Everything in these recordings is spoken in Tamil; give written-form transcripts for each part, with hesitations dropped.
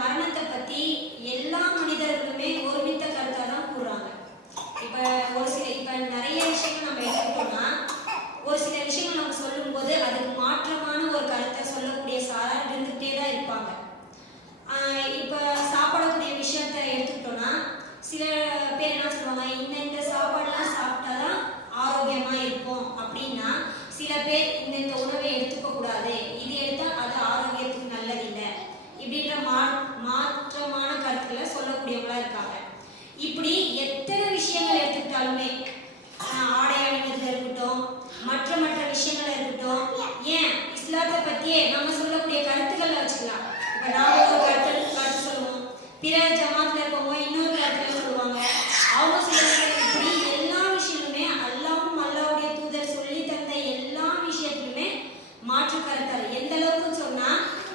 மரணத்தை பத்தி எல்லா மனிதர்களுமே ஒருமித்த கருத்தை தான் கூறுறாங்க. இப்ப நிறைய விஷயங்கள் நம்ம எடுத்துக்கிட்டோம்னா, ஒரு சில விஷயங்கள் நம்ம சொல்லும் போது அதுக்கு மாற்றமான ஒரு கருத்தை சொல்லக்கூடிய சாரார் இருந்துகிட்டே தான் இருப்பாங்க. இப்ப சாப்பிடக்கூடிய விஷயத்த எடுத்துக்கிட்டோம்னா, சில பேர் என்ன சொல்லுவாங்க, இந்த சாப்பாடுலாம் சாப்பிட்டாதான் ஆரோக்கியமா இருக்கும் அப்படின்னா, சில பேர் இந்த உணவை எடுத்துக்க கூடாது, இது எடுத்தா அது ஆரோக்கியத்துக்கு நல்லதில்லை இப்படின்ற மாற்றமான கருத்துக்களை சொல்லக்கூடியவங்களா இருக்காங்க. இப்படி எத்தனை விஷயங்கள் எடுத்துக்கிட்டாலுமே, ஆடை அணிவதில் இருக்கட்டும், மற்ற விஷயங்கள் இருக்கட்டும், ஏன் இஸ்லாத்தை பத்தியே நம்ம சொல்லக்கூடிய கருத்துக்களை வச்சுக்கலாம். இப்ப நாம ஒரு கருத்து சொல்லுவோம், பிற ஜமாத்துல இருக்கவங்க இன்னொரு கருத்துல சொல்லுவாங்க, அவங்க சொல்லுவாங்க. இப்படி எல்லா விஷயமுமே அல்லாவும் அல்லாவுடைய தூதர் சொல்லி தந்த எல்லா விஷயத்திலுமே மாற்று கருத்தாரு. எந்த அளவுக்கு சொன்னா,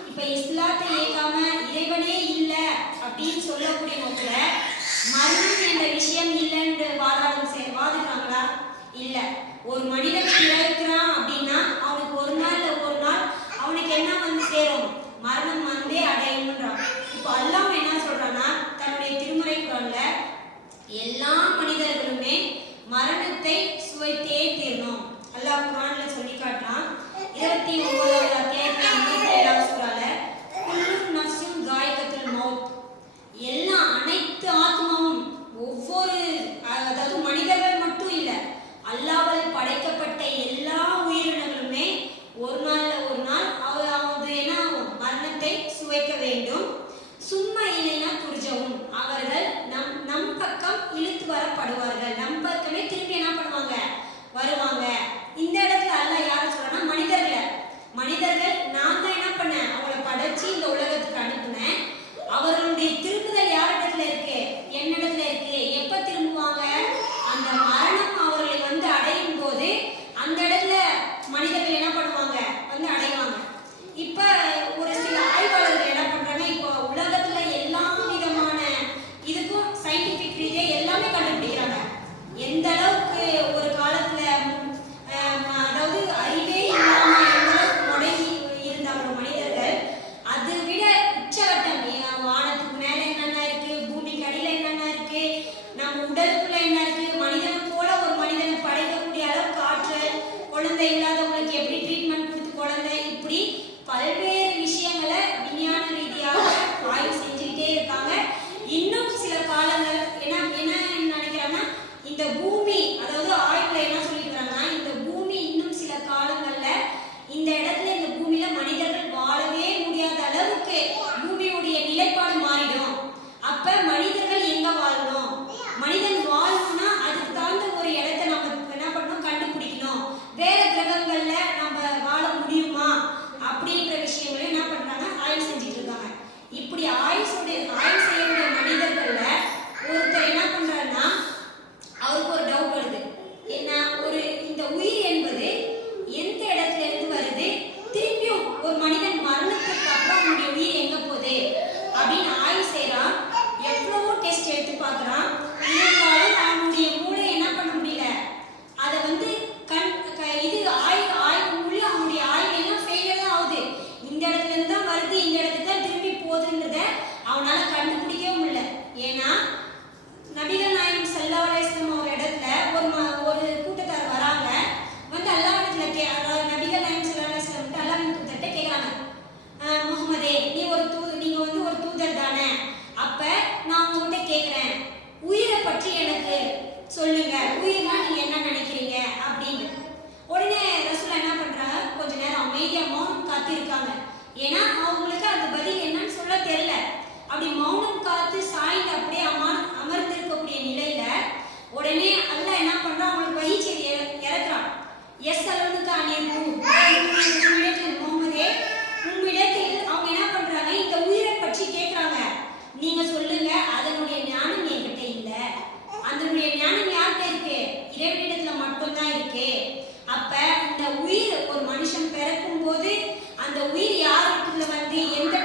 இப்ப இஸ்லாத்தை ஏற்காம இறைவனே இல்லை அப்படின்னு சொல்லக்கூடிய போதுல மரணம் என்ற விஷயம் இல்லைன்னு வாதிடுறாங்களா? இல்ல. ஒரு மனிதன் பிறக்கிறான் அப்படின்னா அவனுக்கு ஒரு நாள் அவனுக்கு என்ன வந்து சேரும்? மரணம் வந்தே அடையும்ன்றான். இப்போ அல்லாஹ் என்ன சொல்றான்னா, தன்னுடைய திருமறை குர்ஆன்ல எல்லா மனிதர்களுமே மரணத்தை சுவைத்தே தீரணும் அல்லாஹ் குர்ஆன்ல சொல்லி காட்டுறான். 29வது அத்தியாயத்துல 57வது சூறால குல்லு நஃப்ஸுன் காயிகத்துல் மௌத், எல்லா அனைத்து ஆத்மாவும், ஒவ்வொரு அதாவது மனிதர்கள் மட்டும் இல்ல, அல்லாஹ்வால் படைக்கப்பட்ட எல்லா உயிரினங்களுமே ஒரு நாள் அவங்க என்ன மரணத்தை சுவைக்க வேண்டும். சும்மா இல்லைனா துர்ஜவும், அவர்கள் நம் பக்கம் இழுத்து வரப்படுவார்கள், நம் பக்கமே திருப்பி என்ன பண்ணுவாங்க? வருவாங்க. இந்த இடத்துல அல்லாஹ் யாரை சொல்றான்னா, மனிதர்கள் நான் தான் என்ன பண்ணேன், அவங்களை படைச்சு இந்த உலகத்துக்கு அனுப்புனேன். அவர்களுடைய திரும்புதல் யாரிடத்துல இருக்கு? என்னிடத்துல இருக்கு. எப்ப திரும்புவாங்க? அந்த மரணம் அவர்களை வந்து அடையும் போது அந்த இடத்துல மனிதர்கள் என்ன பண்ணுவாங்க? வந்து அடைவாங்க. இப்ப ஒரு சில ஆய்வாளர்கள் என்ன பண்றாங்க, இப்போ உலகத்துல எல்லா விதமான இதுக்கும் சயின்டிபிக் ரீதியா எல்லாமே கண்டுபிடிக்கிறாங்க. எந்த அளவுக்கு ஒரு காலத்துல அதாவது அறிவே இல்லாம எந்த அளவுக்கு முடங்கி இருந்தாங்க மனிதர்கள், அதை விட உச்சகட்டம் வானத்துக்கு மேல என்னென்ன இருக்கு, பூமிக்கு அடியில என்னென்ன இருக்கு, நம்ம உடலுக்குள்ள என்ன இருக்கு, மனிதனை போல ஒரு மனிதனை படைக்கக்கூடிய அளவுக்கு ஆற்றல், குழந்தை இல்லாதவங்களுக்கு எப்படி ட்ரீட்மெண்ட் கொடுத்து குழந்தை, இப்படி பல்வேறு விஷயங்களை விஞ்ஞான ரீதியாக ஆய்வு செஞ்சுக்கிட்டே இருக்காங்க. இன்னும் சில காலங்கள் என்ன நினைக்கிறாங்கன்னா, இந்த பூமி, அதாவது ஆய்வுல என்ன சொல்லிக்கிறாங்கன்னா, இந்த பூமி இன்னும் சில காலங்கள்ல இந்த இடத்துல, இந்த பூமியில மனிதர்கள் வாழவே முடியாத அளவுக்கு பூமியுடைய நிலைப்பாடு மாறிடும். அப்ப மனிதர்கள் எங்க வாழணும்? மனிதன் வாழணும்னா அதுக்கு தகுந்த ஒரு இடத்தை நம்ம என்ன பண்ணணும்? கண்டுபிடிக்கணும். வேற கிரகங்கள்ல நம்ம வாழ முடியுமா அப்படின்ற விஷயங்களை என்ன பண்றாங்க? ஆய்வு செஞ்சுட்டு இருக்காங்க. இப்படி ஆய்வு செய்யக்கூடிய மனிதர்கள்ல ஒருத்தர் என்ன பண்றாருன்னா, அவருக்கு ஒரு டவுட் வருது. என்ன, இந்த உயிர் என்பது எந்த இடத்துல இருந்து வருது, திருப்பியும் ஒரு மனிதன் மரணத்துக்கு அப்புறம் அவனுடைய உயிர் எங்க போகுது அப்படின்னு ஆய்வு செய்யறான். எவ்வளவோ டெஸ்ட் எடுத்து பார்க்கறான். இருந்தாலும் அவனுடைய மூளை என்ன பண்ண முடியல, அதை வந்து இது ஆய்வு மூலம் அவனுடைய ஆய்வு எல்லாம் ஃபெயிலியர் தான் ஆகுது. இந்த இடத்துல இருந்து தான் வருது, இந்த இடத்துக்கு தான் திரும்பி போகுதுன்றத அவனால கண்டுபிடிக்கவே முடியல. ஏன்னா நபிகள் நாயகம் ஸல்லல்லாஹு அலைஹி வஸல்லம் ஒரு இடத்துல ஒரு கூட்டத்தார் வராங்க. வந்து அல்லாஹ்விடத்துல நபிகள் நாயகம் ஸல்லல்லாஹு அலைஹி வஸல்லம் அல்லாஹ்வின் தூதர்கிட்ட கேக்குறாங்க, முஹம்மதே, நீங்க வந்து ஒரு தூதர் தானே, அப்ப நான் உங்ககிட்ட கேக்குறேன், உயிரை பற்றி எனக்கு சொல்லுங்க, உயிர்னா நீங்க என்ன நினைக்கிறீங்க அப்படின்னு. உடனே ரசூல் என்ன பண்றாங்க, கொஞ்ச நேரம் அமைதியா மௌனம் காத்து இருக்காங்க. ஏன்னா அவங்களுக்கு அந்த பதில் என்னன்னு சொல்ல தெரியல. அப்படி மௌனம் காத்து சாய்ந்து அப்படியே அமர்ந்திருக்கக்கூடிய நிலையில உடனே அல்லாஹ் என்ன பண்றான், அவங்களுக்கு வஹி செய்தி இறக்குறான். எஸ் அளவுக்கு முகமதே, உங்களிடத்தில் அவங்க என்ன பண்றாங்க, இந்த உயிரை பற்றி கேட்கிறாங்க, நீங்க சொல்லுங்க, அதனுடைய ஞானம் என்கிட்ட இல்ல. அதனுடைய ஞானம் யார்கிட்ட இருக்கு? இறைவனிடத்துல மட்டும்தான் இருக்கு. அப்ப இந்த உயிர், ஒரு மனுஷன் பிறக்கும் போது அந்த உயிர் யாருக்குள்ள வந்து எந்த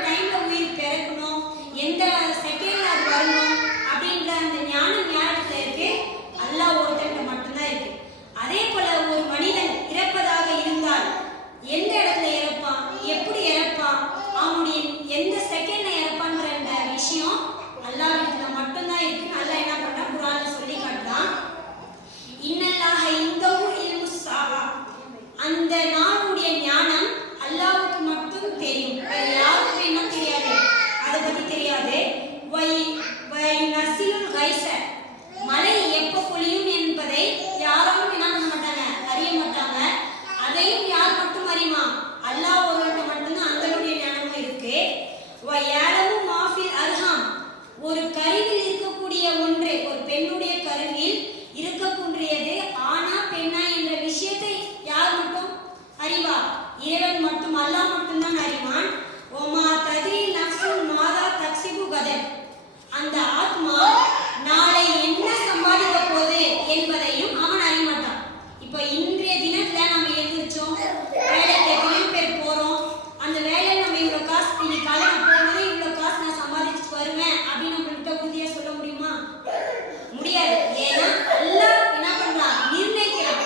வயலமும் மாஃபில் அர்ஹாம், ஒரு கருவில் இருக்கக்கூடிய ஒன்று, ஒரு பெண்ணுடைய கருவில் இருக்கக்கூடியது ஆனா பெண்ணா என்ற விஷயத்தை யார் மட்டும் அறிவா? இறைவன் மட்டும், அல்லாஹ் மட்டும்தான் அறிவான். ஒமா தத்ரி நஃப்சுன் மாதா தக்ஸிபு கதன், அந்த ஆத்மா நாளை என்ன சம்பாதிக்க போகுது என்பதையும் அவன் அறிய மாட்டான். இப்ப இன்றைய தினத்துல நம்ம எழுந்திருச்சோம், வேலைக்கு எத்தனையோ பேர் போறோம், அந்த வேலையில நம்ம இவ்வளவு காசு, இன்னைக்கு காலை நான் போகும்போது இவ்வளவு காசு நான் சம்பாதிச்சுட்டு வருவேன் அப்படின்னு நம்மள்கிட்ட உறுதியா சொல்ல முடியுமா? முடியாது. ஏன்னா அல்லாஹ் என்ன பண்றான்? நிர்ணயிக்கிறான்.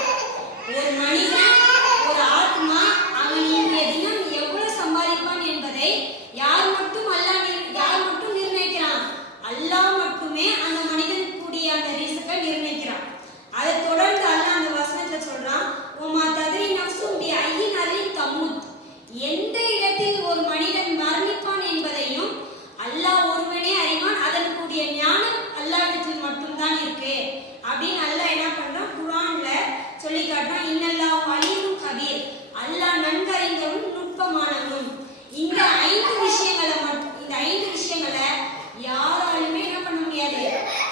ஒரு மனிதன், ஒரு ஆத்மா, அவன் இன்றைய தினம் எவ்வளவு சம்பாதிப்பான் என்பதை யார் மட்டும் நிர்ணயிக்கிறான்? அல்லாஹ் மட்டுமே அந்த மனிதனுக்கு கூடிய அந்த ரிஸ்கை நிர்ணயிக்கிறான். அதை தொடர்ந்து அல்லாஹ் அந்த வசனத்துல சொல்றான், ஒமா தத்ரி நஃப்சுன் பி ஐயின் அர்லின் தமூத், எந்த இடத்தில் ஒரு மனிதன் மரணிப்பான் என்பதையும் அல்லாஹ் ஒருவனே அறிவான். அதற்குரிய ஞானம் அல்லாஹ்விடத்தில் மட்டும்தான் இருக்கு அப்படின்னு அல்லாஹ் என்ன பண்றான்? குர்ஆன்ல சொல்லி காட்டுறான். இன்னல்லாஹு அலீமுன் கபீர், அல்லாஹ் நன்கறிந்தவனும் நுட்பமானவனும். இந்த 5 விஷயங்களை யாராலுமே என்ன பண்ண முடியாது,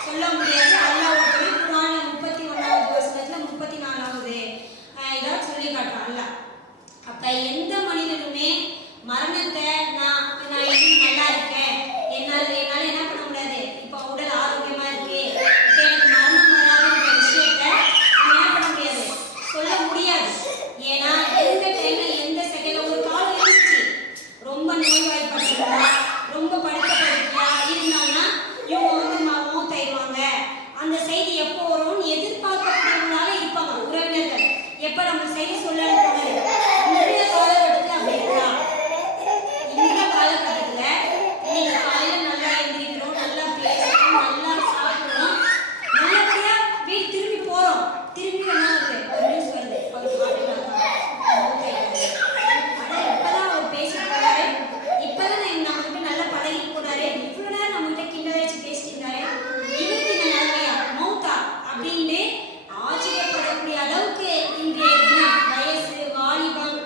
சொல்ல முடியாது. அல்லாஹ் குர்ஆன்ல 31வது வசனத்துல 34வது இத சொல்லி காட்டுறான் அல்லாஹ். அப்ப எந்த மனிதனுமே மரணத்தை நான் இன்னும் நல்லா இருக்கேன், என்னால என்ன பண்ண முடியாது, இப்ப உடல் ஆரோக்கியமா இருக்கு, இப்ப எனக்கு மரணம் வராதுன்ற விஷயத்த என்ன பண்ண முடியாது, சொல்ல முடியாது. ஏன்னா எந்த டைம்ல எந்த செகண்ட்ல ஒரு காலம் இருந்துச்சு, ரொம்ப நோய்வாய்ப்பட்டிருந்தா, ரொம்ப படுத்தப்படுத்தியா இருந்தாங்கன்னா இவங்க வந்து மௌத்தாயிருவாங்க. அந்த செய்தி எப்போ வரும்னு எதிர்பார்க்கக்கூடியவங்களாக இருப்பாங்க உறவினர்கள். எப்ப நம்ம செய்தி சொல்ல இன்றைய காலகட்டத்தில் அப்படி இருக்கலாம். இந்த காலகட்டத்துல நீங்க காலையில நல்லா எழுந்திரிக்கிறோம், நல்லா பேசுறோம், நல்லா சாப்பிடுறோம், நல்லபடியா வீடு திரும்பி போறோம். திரும்பி என்ன வருது, ஒரு நியூஸ் வருது, ஆனா இப்பதான் அவர் பேசிட்டு போறாரு, இப்பதான் நம்மகிட்ட நல்லா பழகி போனாரு, இவ்வளவு நேரம் நம்மகிட்ட கிண்டல் வச்சு பேசிட்டு இருந்தாரு, இவருக்கு இந்த நிலைமையா மௌத்தா அப்படின்னு ஆச்சரியப்படக்கூடிய அளவுக்கு இன்றைய தினம் வயசு, வாலிபம்,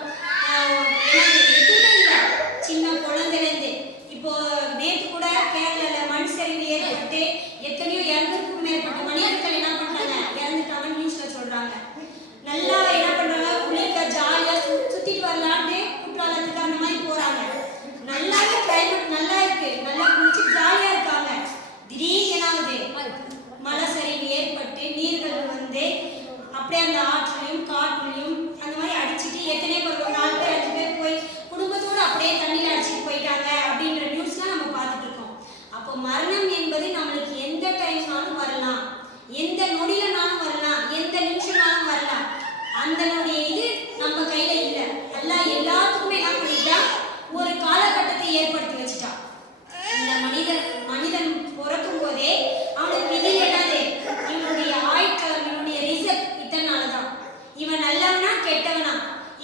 எதுவுமே இல்லை. சின்ன குழந்தைலேருந்து இப்போ நேற்று கூட கேரளால மண் சரிவு ஏற்பட்டு எத்தனையோ 200க்கும் மேற்பட்ட மனிதர்கள் என்ன பண்றாங்க, இறந்துட்டாங்கன்னு நியூஸ்ல சொல்றாங்க. நல்லா என்ன பண்றாங்க, குளிக்க ஜாலியா சுத்திட்டு வரலான்னு குற்றாலத்துக்கு அந்த மாதிரி போறாங்க. நல்லாவே கிளைமேட் நல்லா இருக்கு, நல்லா குளிச்சு ஜாலியா இருக்காங்க. திடீர்னு என்னாவது மலை சரிவு ஏற்பட்டு நீர்கள் வந்து அப்படியே அந்த ஆற்றுலையும் காட்டுலையும் அந்த மாதிரி அடிச்சுட்டு எத்தனை பேர், ஒரு 4 பேர் 5 பேர் போய் குடும்பத்தோடு அப்படியே தண்ணியில் அடிச்சுட்டு போயிட்டாங்க அப்படின்ற நியூஸ்லாம் நம்ம பார்த்துட்டு இருக்கோம். அப்போ மரணம் என்பது நம்மளுக்கு எந்த டைம்னாலும் வரலாம், எந்த நொடியிலனாலும் வரலாம், எந்த நிமிஷம்னாலும் வரலாம். அதனுடைய இது நம்ம கையில இல்லை. அல்லாஹ் எல்லாத்துக்குமே என்ன பண்ணிட்டா, ஒரு காலகட்டத்தை ஏற்படுத்தி வச்சுட்டான். இந்த மனிதன் பிறக்கும் போதே அவனுக்கு விதி என்னது, இவனுடைய ஆயுட்காலம், இவனுடைய ரிசல்ட் இத்தனாலதான். இவன் நல்லவனா கெட்டவனா,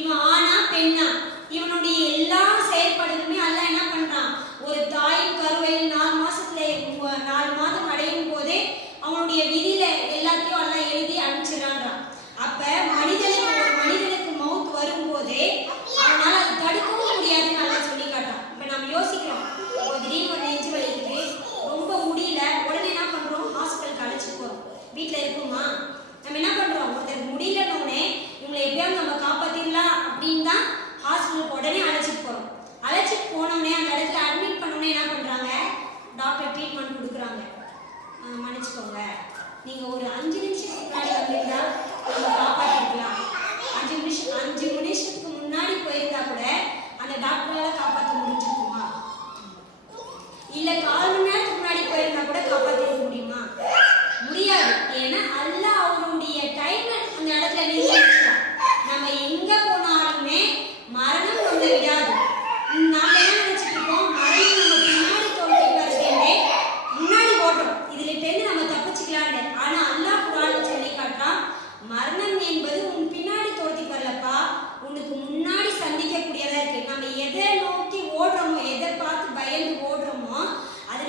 இவன் ஆனா பெண்ணா, இவனுடைய எல்லா செயல்பாடுகளுமே அல்லாஹ் என்ன பண்றான், ஒரு தாயின் கருவையில் 4 மாசத்துல 4 மாதம் அடையும் போதே அவனுடைய விதியில எல்லாத்தையும் அல்லாஹ் எழுதி அனுப்பிச்சிடறான். அப்ப ஒரு மனிதனுக்கு மௌத் வரும்போதே அவனால அது தடுக்கவும் முடியாதுன்னு நல்லா சொல்லி காட்டான். இப்ப நம்ம யோசிக்கிறோம், திடீர்னு ஒரு நெஞ்சு வலிக்குது, ரொம்ப முடியல, உடனே என்ன பண்றோம், ஹாஸ்பிட்டலுக்கு அழைச்சிட்டு போறோம். வீட்டுல இருக்குமா, நம்ம என்ன பண்றோம், ஒருத்தருக்கு முடியலன்னொடனே இவங்களை எப்படியாவது நம்ம காப்பாத்திடலாம் அப்படின்னு தான் ஹாஸ்பிட்டலுக்கு உடனே அழைச்சிட்டு போறோம். அழைச்சிட்டு போனோடனே அந்த இடத்துல அட்மிட் பண்ணோடனே என்ன பண்றாங்க, டாக்டர் ட்ரீட்மெண்ட் கொடுக்குறாங்க. மன்னிச்சுக்கோங்க, நீங்க ஒரு 5 நிமிஷத்துக்கு முன்னாடி வந்தீங்கன்னா நம்ம காப்பாற்றிருக்கலாம். 5 நிமிஷத்துக்கு முன்னாடி போயிருந்தா கூட அந்த டாக்டரால காப்பாற்ற முடிஞ்சிருக்குமா? இல்ல 4 மணி நேரத்துக்கு முன்னாடி போயிருந்தா கூட காப்பாற்றிருக்க முடியுமா? முடியாது. ஏன்னா அல்லாஹ் அவருடைய டைம் அந்த இடத்துல நிர்ணயிச்சிட்டான். நம்ம எங்க போனாலுமே மரணம் வந்து விடாது. நாம என்ன நினைச்சிட்டு இருக்கோம், மரணம் நம்ம பின்னாடி தோல்வி வருதுன்னு முன்னாடி ஓடுறோம், இதுல இருந்து நம்ம தப்பிச்சுக்கலான்னு. ஆனா அல்லாஹ் குர்ஆன்ல சொல்லி காட்டுறான், மரணம் என்பது உன் பின்னாடி தோல்வி வரலப்பா, உனக்கு முன்னாடி சந்திக்கக்கூடியதா இருக்கு. நம்ம எதை நோக்கி ஓடுறோமோ, எதை பார்த்து பயந்து ஓடுறோமோ, அது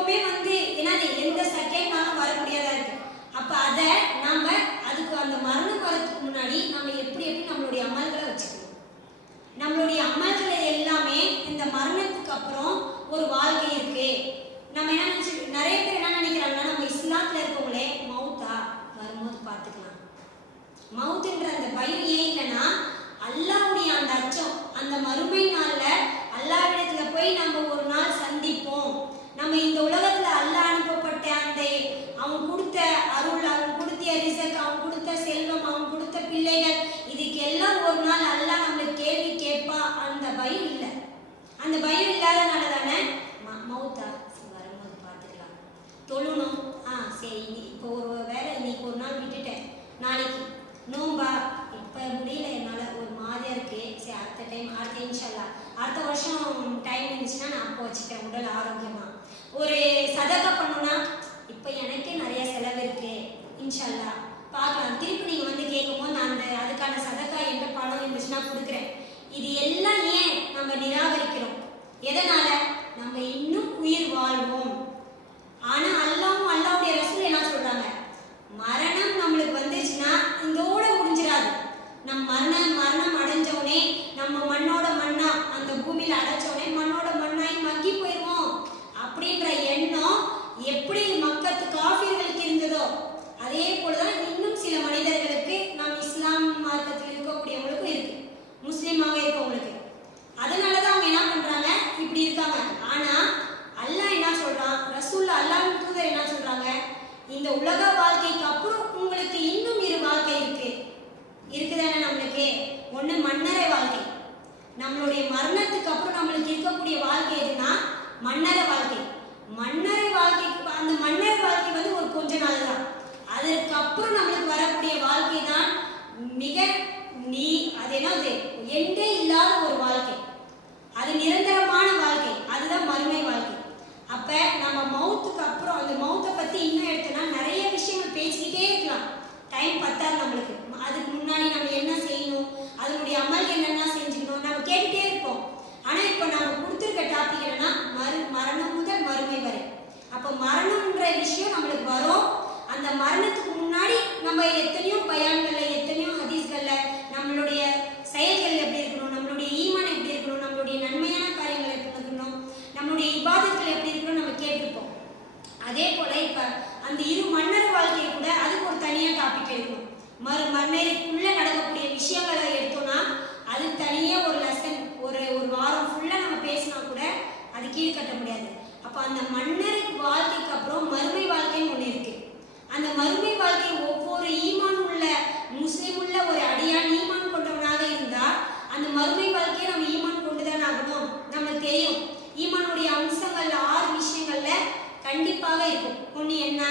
எப்பவுமே வந்து என்னது எந்த செகண்ட்னாலும் வரக்கூடியதா இருக்கு. அப்ப அதை நாம அதுக்கு அந்த மரணம் வரதுக்கு முன்னாடி நம்ம எப்படி நம்மளுடைய அமல்களை வச்சுக்கணும். நம்மளுடைய அமல்கள் எல்லாமே இந்த மரணத்துக்கு அப்புறம் ஒரு வாழ்க்கை இருக்கு. நம்ம என்ன நினைச்சு நிறைய பேர் என்ன நினைக்கிறாங்கன்னா, நம்ம இஸ்லாத்துல இருக்கவங்களே மௌத்தா வரும்போது பார்த்துக்கலாம். மவுத்துன்ற அந்த பயம் ஏன் இல்லைன்னா, அல்லாஹ்வுடைய அந்த அச்சம், அந்த மறுமை நாள்ல அல்லாஹ்விடத்துல போய் நம்ம ஒரு நாள் சந்திப்போம். நம்ம இந்த உலகத்துல அல்லாஹ் அனுப்பப்பட்ட அந்த அவன் கொடுத்த அருள், அவன் கொடுத்த ரிசக், அவன் கொடுத்த செல்வம், அவன் கொடுத்த பிள்ளைகள், இதுக்கு எல்லாம் ஒரு நாள் அல்லாஹ் நம்மளுக்கு கேள்வி கேட்பா. அந்த பயம் இல்லை. அந்த பயம் இல்லாதனால தானே மௌத்தா வரும்போது பார்த்துக்கலாம், தொழணும். சரி இப்போ ஒரு வேலை இன்னைக்கு ஒரு நாள் விட்டுட்டேன், நாளைக்கு நோம்பா இப்போ முடியல, என்னால் ஒரு மாதிரியா இருக்கு, சரி அடுத்த இன்ஷால்லா அடுத்த வருஷம் டைம் இருந்துச்சுன்னா நான் அப்போ வச்சுக்கிறேன் உடல் ஆரோக்கியமா. ஒரு சதகா பண்ணணும்னா இப்போ எனக்கே நிறைய செலவு இருக்கு, இன்ஷால்லா பார்க்கலாம். திருப்பி நீங்கள் வந்து கேட்கும்போது நான் அதுக்கான சதகா எந்த பணம் இருந்துச்சுன்னா கொடுக்குறேன். இது எல்லாம் ஏன் நம்ம நிராகரிக்கிறோம்? எதனால? நம்ம இன்னும் உயிர் வாழ்வோம். ஆனா அல்லாஹ்வுடைய ரசூல் என்ன சொல்றாங்க, மரணம் நம்மளுக்கு வந்துச்சுன்னா இதோட முடிஞ்சிடாது. நம்ம மரணம் அடைஞ்சோடனே நம்ம மண்ணோட மண்ணா அந்த பூமியில அடைச்சோடனே மண்ணோட மண்ணாய் மக்கி போயிடுவோம் அப்படின்ற எண்ணம் எப்படி மக்கத்து காஃபிர்களுக்கு இருந்ததோ அதே போலதான் இன்னும் சில மனிதர்களுக்கு நம் இஸ்லாம் மார்க்கத்தில் இருக்கக்கூடியவங்களுக்கும் இருக்கு, முஸ்லீமாக இருக்கவங்களுக்கு. அதனாலதான் அவங்க என்ன பண்றாங்க, இப்படி இருக்காங்க. ஆனா அல்லாஹ் என்ன சொல்றான், ரசூல் அல்லாஹ்வின் தூதர் என்ன சொல்றாங்க, இந்த உலக வாழ்க்கைக்கு அப்புறம் உங்களுக்கு இன்னும் இரு வாழ்க்கை இருக்குதானே நம்மளுக்கு. ஒண்ணு மன்னரை வாழ்க்கை, நம்மளுடைய மரணத்துக்கு அப்புறம் நம்மளுக்கு இருக்கக்கூடிய வாழ்க்கை எதுனா மன்னரை வாழ்க்கை. மன்னரை வாழ்க்கைக்கு அந்த மன்னரை வாழ்க்கை வந்து ஒரு கொஞ்ச நாள் தான். அதற்கு அப்புறம் நம்மளுக்கு வரக்கூடிய வாழ்க்கை தான் மிக அது என்னது எண்டே இல்லாத ஒரு வாழ்க்கை, அது நிரந்தரமான வாழ்க்கை, அதுதான் மறுமை வாழ்க்கை. அப்ப நம்ம மௌத்துக்கு அப்புறம் அந்த மௌத்தை பத்தி இன்னும் எடுத்தோம்னா நிறைய விஷயங்கள் பேசிக்கிட்டே இருக்கலாம், டைம் பத்தாது நம்மளுக்கு. அதுக்கு முன்னாடி நம்ம என்ன செய்யணும், அதனுடைய அமல் என்னென்ன செஞ்சுக்கணும் நம்ம கேட்டுட்டே இருப்போம். ஆனா இப்ப நம்ம கொடுத்துருக்க டாபிக் என்னன்னா மரணம் முதல் மறுமை வரை. அப்ப மரணம்ன்ற விஷயம் நம்மளுக்கு வரும். அந்த மரணத்துக்கு முன்னாடி நம்ம எத்தனையோ பயான்கள்ல எத்தனையோ ஹதீஸ்கள்ல நம்மளுடைய செயல்கள் எப்படி இருக்கணும், நம்மளுடைய ஈமான் எப்படி இருக்கணும், நம்மளுடைய நன்மையான காரியங்கள் எப்படி இருக்கணும், நம்மளுடைய இபாதத்தில் எப்படி இருக்கணும் நம்ம கேட்டிருப்போம். அதே போல இப்ப அந்த இரு மன்னர் வாழ்க்கையை கூட அதுக்கு ஒரு தனியா டாபிக் எடுக்கணும். மன்னருக்குள்ள நடக்கக்கூடிய விஷயங்களை எடுத்தோம்னா அது தனியே ஒரு லெசன், ஒரு வாரம் ஃபுல்லா நம்ம பேசினா கூட அது கீழ்கட்ட முடியாது. அப்ப அந்த மன்னருக்கு வாழ்க்கைக்கு அப்புறம் மறுமை வாழ்க்கைன்னு ஒண்ணு இருக்கு. அந்த மறுமை வாழ்க்கை ஒவ்வொரு ஈமான் உள்ள முஸ்லிம் உள்ள ஒரு அடியான் ஈமான் கொண்டவனாக இருந்தா அந்த மறுமை வாழ்க்கையை நம்ம ஈமான் கொண்டுதான் ஆகணும். நமக்கு தெரியும் ஈமானுடைய அம்சங்கள் 6 விஷயங்கள்ல கண்டிப்பாக இருக்கும். ஒண்ணு என்ன,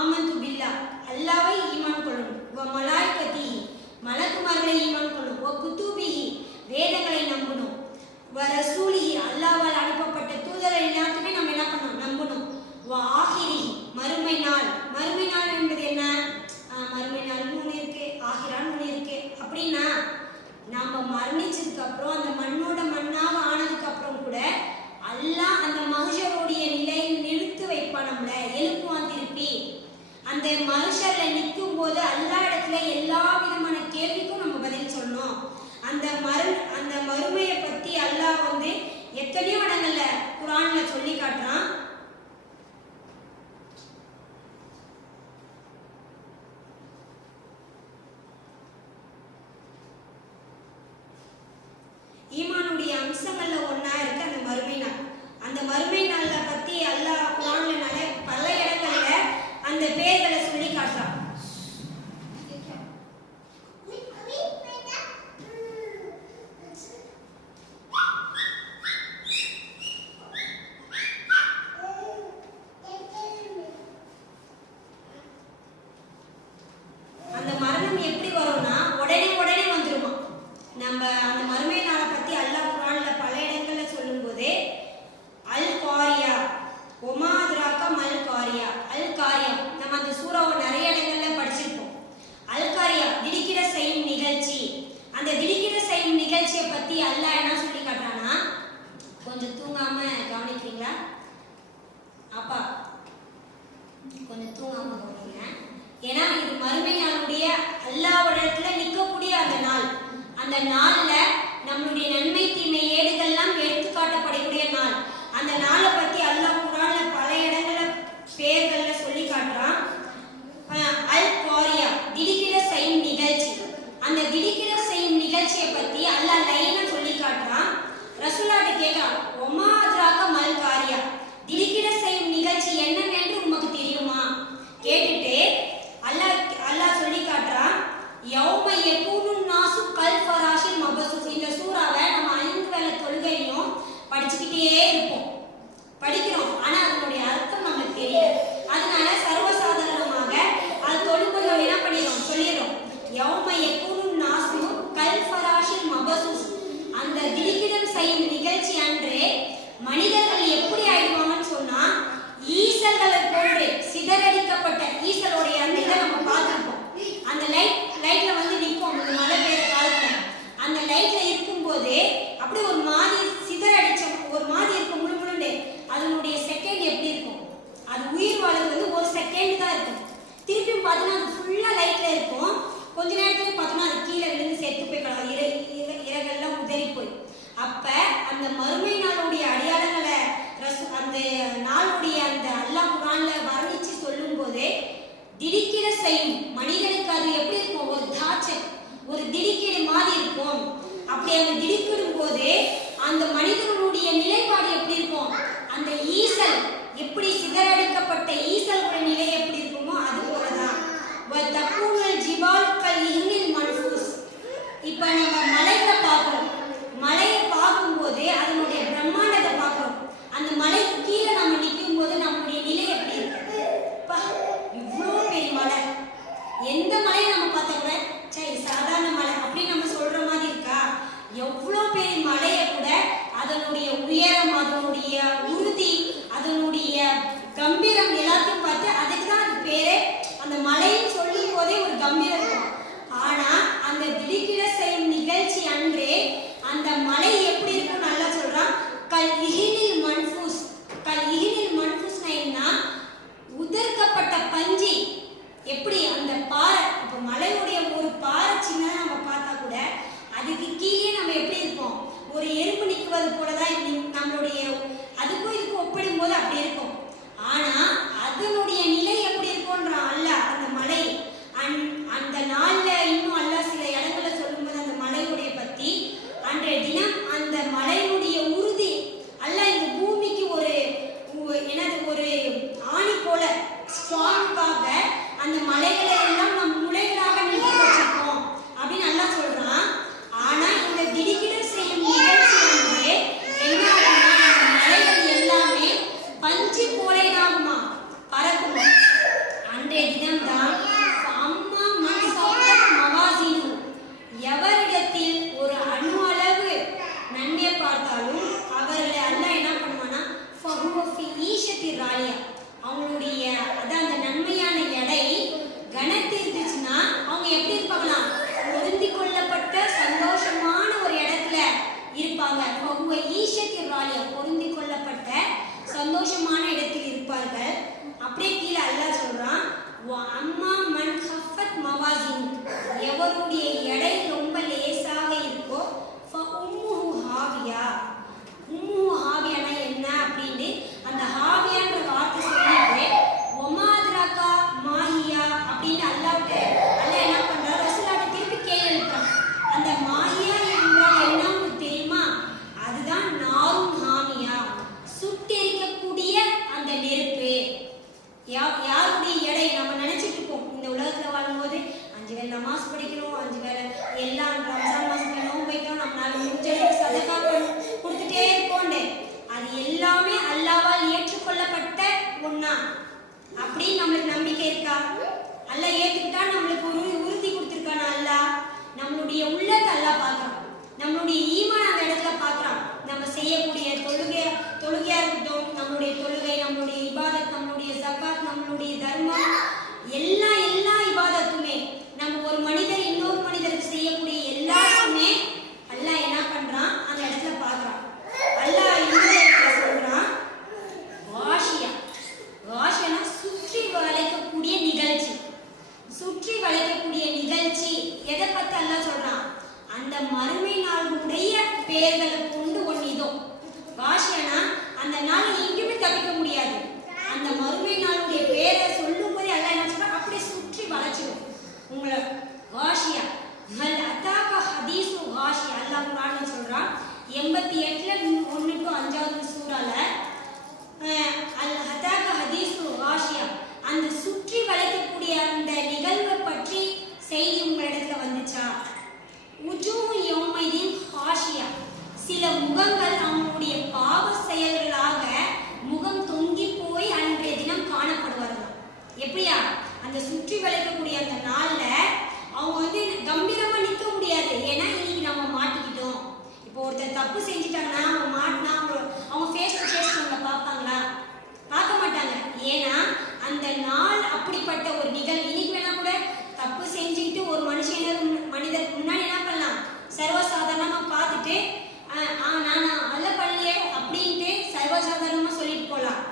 ஆமன்து பில்லா அல்லாஹ்வை ஈமான் கொள்ளணும், வ மலாயிகத்திஹி மலக்குமார்களை ஈமான் கொள்ளணும், வ குதுபிஹி வேதங்களை நம்பணும், வ ரசூலிஹி அல்லாஹ்வால் அனுப்பப்பட்ட தூதர்கள் எல்லாத்தையுமே நம்ம என்ன பண்ணணும், நம்பணும், வ ஆகிரிஹி மறுமை நாள். மறுமை நாள் என்பது என்ன, மறுமை நாள்னு ஒன்று இருக்கு, ஆகிரான்னு ஒன்று இருக்கு. அப்படின்னா நம்ம மரணிச்சதுக்கு அப்புறம் அந்த மண்ணோட கேட்கலாம், ஒமா அத்ராக மல் காரியா, திடுக்கிட செய்யும் நிகழ்ச்சி என்னவென்று உமக்கு தெரியுமா? கேட்டுட்டு அல்லாஹ் சொல்லி காட்டுறான், யௌம யகூனுன் நாசு கல் ஃபராஷில் மபசூஸ். இந்த சூறாவை நம்ம 5 வேளை தொழுகையிலும் படிச்சுக்கிட்டே இருப்போம், படிக்கிறோம். ஆனா அதனுடைய அர்த்தம் நமக்கு தெரியல. அதனால சர்வசாதாரணமாக அது தொழும்போது என்ன பண்ணிடுறோம், சொல்லிடுறோம், யௌம யகூனுன் நாசு கல் ஃபராஷில் மபசூஸ். அந்த திடுக்கிடம் செய்யும் நிகழ்ச்சி அன்று மனிதர்கள் எப்படி ஆயிடுவாங்கன்னு சொன்னா, ஈசல்களை போன்று சிதறடிக்கப்பட்ட ஈசலோடைய அந்த இதை நம்ம பார்த்துருப்போம். அந்த லைட்ல வந்து நிற்போம் அந்த மழை பெய்யுற காலத்துல. அந்த லைட்ல இருக்கும்போது அப்படியே ஒரு மாதிரி சிதறடிச்ச ஒரு மாதிரி இருக்கும், முழு முழுண்டு. அதனுடைய செகண்ட் எப்படி இருக்கும், அது உயிர் வாழ்றது வந்து ஒரு செகண்ட் தான் இருக்கும். திருப்பியும் பார்த்தோன்னா அது ஃபுல்லா லைட்ல இருக்கும். கொஞ்ச நேரத்துல பார்த்தோன்னா அது கீழே விழுந்து செத்து போய் இறகெல்லாம் உதறி போய். அப்ப அந்த மறுமை நாளுடைய அடையாளங்களை அந்த நாளுடைய அந்த அல்லாஹ் குர்ஆன்ல வர்ணிச்சு சொல்லும் போது திடுக்கிட செய்யும் மனிதனுக்கு அது எப்படி இருக்கும், ஒரு தாச்சல், ஒரு திடுக்கிடு மாதிரி இருக்கும். அப்படி அவங்க திடுக்கிடும் போது அந்த மனிதனுடைய நிலைப்பாடு எப்படி இருக்கும், அந்த ஈசல் எப்படி சிதறடிக்கப்பட்ட ஈசல்களுடைய நிலை எப்படி இருக்குமோ அது போலதான். தக்கூனல் ஜிபால் கல் இஹ்னில் மன்ஃபூஸ். இப்ப நம்ம மலைகளை பார்க்கிறோம், மலையை பார்க்கும்போது அதனுடைய பிரம்மாண்டத்தை பார்க்கிறோம். அந்த மலைக்கு கீழே நம்ம நிற்கும் போது நம்முடைய நிலை எப்படி இருக்கு, இவ்வளோ பெரிய மலை. எந்த மலையை நம்ம பார்த்தா கூட சரி சாதாரண மலை அப்படின்னு நம்ம சொல்ற மாதிரி இருக்கா? எவ்வளோ பெரிய மலையை கூட அதனுடைய உயரம், அதனுடைய உறுதி, அதனுடைய கம்பீரம் எல்லாத்தையும் பார்த்து அதுக்கு தான் அது பேரே. அந்த மலைன்னு சொல்லும் போதே ஒரு கம்பீரம் இருக்கும். ஆனா அந்த திடுக்கிட செய்யும் நிகழ்ச்சி அன்றே அந்த மலை எப்படி இருக்கும் நல்லா சொல்றான், கல் இஹ்னில் மன்ஃபூஸ். கல் இஹ்னில் மன்ஃபூஸ்னா என்ன, உதிர்க்கப்பட்ட பஞ்சு. எப்படி அந்த பாறை, இப்போ மலையுடைய ஒரு பாறை சின்னதாக நம்ம பார்த்தா கூட அதுக்கு கீழே நம்ம எப்படி இருப்போம், ஒரு எறும்பு நிற்குவது போலதான் நம்மளுடைய அதுக்கும் இதுக்கும் ஒப்பிடும் போது அப்படி இருக்கும். ஆனா அதனுடைய நிலை எப்படி இருக்கும்ன்றான் அல்லாஹ். அந்த மலை அந்த நாள்ல இன்னும் அல்லாஹ் சில இடங்களை சொல்லும்போது அந்த மலையுடைய பத்தி அன்றைய தினம் அந்த மலையுடைய உறுதி அல்லாஹ் இந்த பூமிக்கு ஒரு ஒரு ஆணி போல ஸ்ட்ராங்காக அந்த மலைகளை எல்லாம் நம் முளைகளாக நிறுத்தி வச்சிருக்கோம் அப்படின்னு அல்லாஹ் சொல்றான். ஆனா இந்த திடுக்கிட செய்யும் நிகழ்ச்சி வந்து என்ன ஆகும்னா, அந்த மலைகள் எல்லாமே பஞ்சு போல ஆகுமா, பறக்குமா. அன்றைய தினம்தான் அம்மா மவாசினு, எவரிடத்தில் ஒரு அணு அளவு நன்மையை பார்த்தாலும் அவர்களை அல்லாஹ் என்ன பண்ணுவானா, அவங்களுடைய அதான் அந்த நன்மையான எடை கனத்து இருந்துச்சுன்னா அவங்க எப்படி இருப்பாங்களாம், பொருந்தி கொள்ளப்பட்ட சந்தோஷமான ஒரு இடத்துல இருப்பாங்க. பொருந்தி கொள்ளப்பட்ட சந்தோஷமான இடத்தில் இருப்பார்கள். அப்படியே கீழே அல்லாஹ் சொல்றான், அம்மா மன் ஹஃபத் மவாசின், எவருடைய எடை ரொம்ப லேசாக இருக்கோ ஃபஉம்முஹு ஹாவியா. உம்மு ஹாவியானா என்ன அப்படின்னு அந்த ஹாவியான்ற வார்த்தை சொல்லிட்டு ஒமாத்ராக்கா மாஹியா அப்படின்னு அல்லாஹ் என்ன பண்றாரு, ரசூலுல்லாஹ் திருப்பி கேள்வி எழுப்புறான். அந்த மாஹியா என்றால் என்ன உங்களுக்கு தெரியுமா? அதுதான் நாரும் ஹாமியா, சுட்டெரிக்கக்கூடிய அந்த நெருப்பு. யாருடைய எடை நம்ம நினைச்சிட்டு இருக்கோம் இந்த உலகத்துல வாழும்போது 5 வேளை நமாஸ் படிக்கிறோம், 5 வேளை எல்லாம் ரம்ஜான் மாசத்துல நோன்பு வைக்கிறோம், நம்மளால முடிஞ்ச சதகா கொடுத்துட்டே இருப்போம். அது எல்லாமே அல்லாஹ்வால் ஏற்றுக்கொள்ளப்பட்ட ஒண்ணா அப்படின்னு நம்மளுக்கு நம்பிக்கை இருக்கா? அல்லாஹ் ஏத்துக்கிட்டா நம்மளுக்கு ஒரு உறுதி கொடுத்துருக்கானா? அல்லாஹ் நம்மளுடைய உள்ளத்தை அல்லாஹ் பார்க்கறான், நம்மளுடைய ஈமான் அந்த இடத்துல பார்க்கறான். நம்ம செய்யக்கூடிய தொழுகையா இருக்கட்டும், நம்மளுடைய தொழுகை, நம்மளுடைய இபாதத், நம்மளுடைய ஜகாத், நம்மளுடைய தர்மம், எல்லா இபாதத்துமே நம்ம ஒரு மனிதர் இன்னொரு மனிதருக்கு செய்யக்கூடிய எல்லாருமே அல்லாஹ் என்ன பண்றான், அந்த இடத்துல பார்க்கறான். அல்லாஹ் இன்னொரு இடத்துல சொல்றான், வாஷியானா சுற்றி வளைக்கக்கூடிய நிகழ்ச்சி. சுற்றி வளைக்கக்கூடிய நிகழ்ச்சி எதை பத்தி அல்லாஹ் சொல்றான், அந்த மறுமை நாளுடைய பெயர்களை கொண்டு ஒன்னிதோ. வாஷியானா அந்த நாள் எங்கேயுமே தப்பிக்க முடியாது. அந்த மறுமை நாளுடைய பேரை சொல்லும் போதே அல்லாஹ் என்ன சொல்றான், அப்படி 8ல 1 to 5வது சூறால அல் ஹதாக ஹதீஸு வாஷியா அந்த சுற்றி வளைக்கக்கூடிய அந்த நிகழ்வை பற்றி செய்தி உங்களிடத்துல வந்துச்சா? உஜூஹு யௌமைதீன் ஹாஷியா சில முகங்கள் அவங்களுடைய பாவ செயல்களாக முகம் தொங்கி போய் அன்றைய தினம் காணப்படுவார்களாம். எப்படியா? அந்த சுற்றி வளைக்கக்கூடிய அந்த நாள்ல அவங்க வந்து கம்பீரமா நிற்க முடியாது. ஏன்னா இன்னைக்கு நம்ம மாட்டிக்கிட்டோம். இப்போ ஒருத்தர் தப்பு செஞ்சுட்டாங்கன்னா அவங்க மாட்டினா அவங்க ஃபேஸ் டு ஃபேஸ் நம்மளை பார்ப்பாங்களா? பார்க்க மாட்டாங்க. ஏன்னா அந்த நாள் அப்படிப்பட்ட ஒரு நிகழ்வு. இன்னைக்கு வேணா கூட தப்பு செஞ்சுக்கிட்டு ஒரு மனிதருக்கு முன்னாடி என்ன பண்ணலாம்? சர்வசாதாரணமா பார்த்துட்டு நான் அல்ல பண்ணலையே அப்படின்ட்டு சர்வசாதாரணமா சொல்லிட்டு போகலாம்.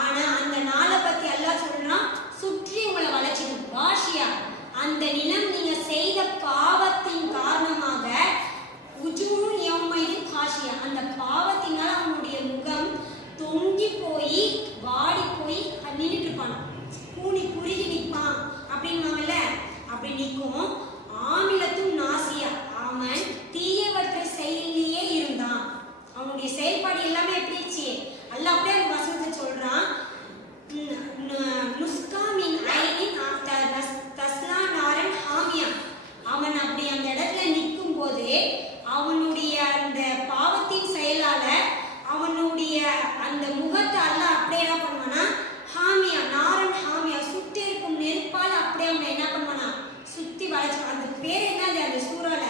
ஆனா அந்த நாளை பத்தி அல்லாஹ் சொல்றான், சுற்றி உங்களை வளைச்சிடும் வாஷியா அந்த நிலம் நீங்க செய்த பாவத்தின் காரணமாக உஜூஹு யௌமைதீன் ஹாஷியா அந்த பாவத்தினால அவனுடைய முகம் தொங்கி போய் வாடி போய் நின்றுட்டு இருப்பான். கூனி குறுகி நிற்பான் அப்படின்வாங்கல்ல, அப்படி நிற்கும். ஆமிலத்தும் நாசியா அவன் தீயவற்றை செயலிலேயே இருந்தான். அவனுடைய செயல்பாடு எல்லாமே எப்படி இருந்துச்சு? அல்லாஹ் அப்படியே அந்த வசனத்தை சொல்றான், நுஸ்கா மின் ஐனின் தஸ்லா நாரன் ஹாமியா அவன் அப்படி அந்த இடத்துல நிற்கும் போது அவனுடைய அந்த பாவத்தின் செயலால அவனுடைய அந்த முகத்தை அல்லாஹ் அப்படியே என்ன பண்ணுவானா? ஹாமியா நாரன் ஹாமியா சுற்றி இருக்கும் நெருப்பால் அப்படியே அவனை என்ன பண்ணுவானா? சுத்தி வளைச்சு. அந்த பேர் என்னது அந்த சூறால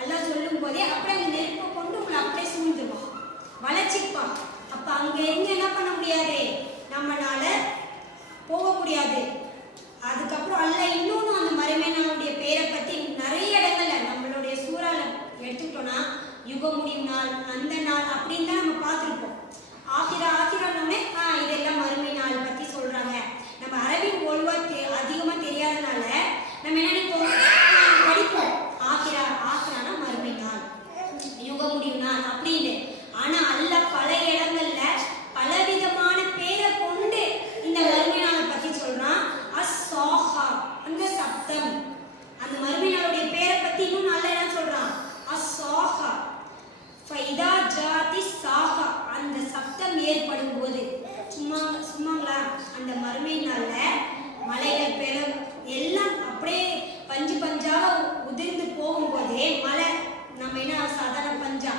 அல்லாஹ் சொல்லும் போதே அப்படியே அந்த நெருப்பை கொண்டு உங்களை அப்படியே சூழ்ந்துருவான், வளைச்சிப்பான். அப்ப அங்க இருந்து என்ன பண்ண முடியாது? நம்மளால போக முடியாது. அதுக்கப்புறம் அல்லாஹ் இன்னொன்னு அந்த மறுமையினுடைய பேரை பத்தி நிறைய இடங்கள்ல நம்மளுடைய சூறால எடுத்துக்கிட்டோம்னா யுக முடியும் நாள், அந்த நாள் அப்படின்னு தான் நம்ம பார்த்துருப்போம். ஆகிரானோடனே இதெல்லாம் மறுமை நாள் பத்தி சொல்றாங்க. நம்ம அரபி ஒழுவா அதிகமா தெரியாதனால நம்ம என்ன நினைப்போம்? படிப்போம் ஆகிரானா மறுமை நாள், யுக முடியும் நாள் அப்படின்னு. ஆனா அல்லாஹ் பல இடங்கள்ல பலவிதமான பேரை கொண்டு இந்த மறுமை நாளை பத்தி சொல்றான். அஸ்ஸாஹா அந்த சப்தம். அந்த மறுமை நாளுடைய பேரை பத்தி இன்னும் நல்லா என்ன சொல்றான்? அஸ்ஸாஹா ஃபைதா ஜாதி சாஹா அந்த சப்தம் ஏற்படும் போது சும்மாங்களா அந்த மறுமை நாள்ல மலைகள் பெரும் எல்லாம் அப்படியே பஞ்சு பஞ்சாக உதிர்ந்து போகும்போதே மலை நம்ம என்ன சாதாரண பஞ்சா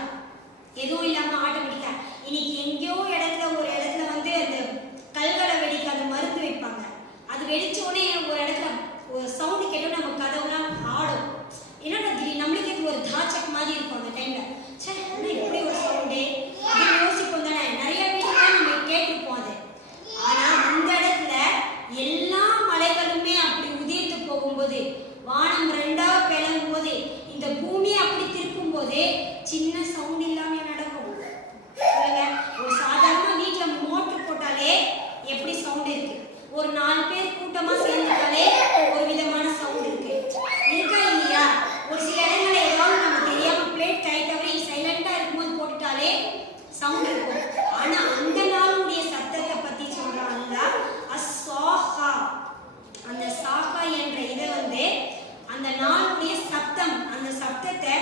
எதுவும் இல்லாம ஆட்டோமேட்டிக்கா இன்னைக்கு எங்கேயோ இடத்துல ஒரு இடத்துல வந்து அந்த கல்களை வெடிக்க அந்த மருந்து வைப்பாங்க. அது வெடிச்ச உடனே ஒரு இடத்துல ஒரு சவுண்டு கேட்டோம் நம்ம கதவுலாம் ஆடும். என்னடா திடீர் நம்மளுக்கு இது ஒரு தாச்சக் மாதிரி இருக்கும். அந்த டைம்ல இப்படி ஒரு சவுண்டு அப்படின்னு யோசிப்போம் தானே. நிறைய வீட்டுல நம்ம கேட்டிருப்போம் அது. ஆனா அந்த இடத்துல எல்லா மலைகளுமே அப்படி உதிர்ந்து போகும்போது வானம் ரெண்டா பிளங்கும் போது இந்த பூமியை அப்படி திருப்பும் போது சின்ன சவுண்ட் இல்லாம நடக்கும். ஒரு சாதாரண வீட்டுல மோட்டர் போட்டாலே எப்படி சவுண்ட் இருக்கு? ஒரு 4 பேர் கூட்டமா சேர்ந்துட்டாலே ஒரு விதமான சவுண்ட் இருக்கு. இருக்கா இல்லையா? ஒரு சில இடங்கள்ல ஏதாவது நம்ம தெரியாம பிளேட் டைட்டாவே சைலண்டா இருக்கும்போது போட்டுட்டாலே சவுண்ட் இருக்கும். ஆனா அந்த நாளுடைய சத்தத்தை பத்தி சொல்றாங்க. அஸ்ஸாஹா அந்த சாஹா என்ற இதை வந்து அந்த நாளுடைய சத்தம். அந்த சத்தத்தை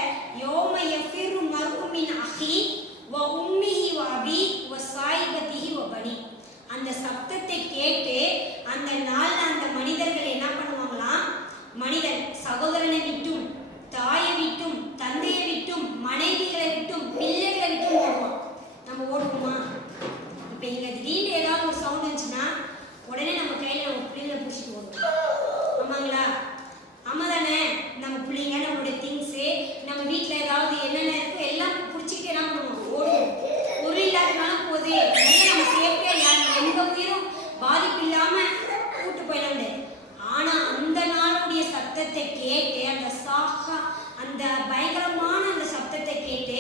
யௌம யஃபிரு மர்உ மின் அஹி வ உம்மிஹி வ அபி வ சாயிபதிஹி வ பனி அந்த சத்தத்தை கேட்டு அந்த நாள்ல அந்த மனிதர்கள் என்ன பண்ணுவாங்களாம்? மனிதன் சகோதரனை விட்டும் தாயை விட்டும் தந்தையை விட்டும் மனைவிகளை விட்டும் பிள்ளைகளை விட்டும் ஓடுவான். நம்ம ஓடுவோமா? இப்ப இங்க திடீர்னு ஏதாவது ஒரு சவுண்ட் இருந்துச்சுன்னா உடனே நம்ம கையில நம்ம பிள்ளைங்களை பிடிச்சிட்டு ஓடுவோம். ஆமாங்களா? ஆமா தானே? நம்ம பிள்ளைங்க நம்மளுடைய திங்ஸ் நம்ம வீட்டுல ஏதாவது என்னென்ன இருக்கோ எல்லாம் பிடிச்சிக்கிட்டு என்ன பண்ணுவோம்? ஓடுவோம். பொருள் இல்லாதனாலும் போதே நம்ம சேஃப்டியா எந்த உயிரும் பாதிப்பு இல்லாம கூட்டு போயிடாது. ஆனா அந்த நாளுடைய சத்தத்தை கேட்டு அந்த சாஹா அந்த பயங்கரமான அந்த சத்தத்தை கேட்டு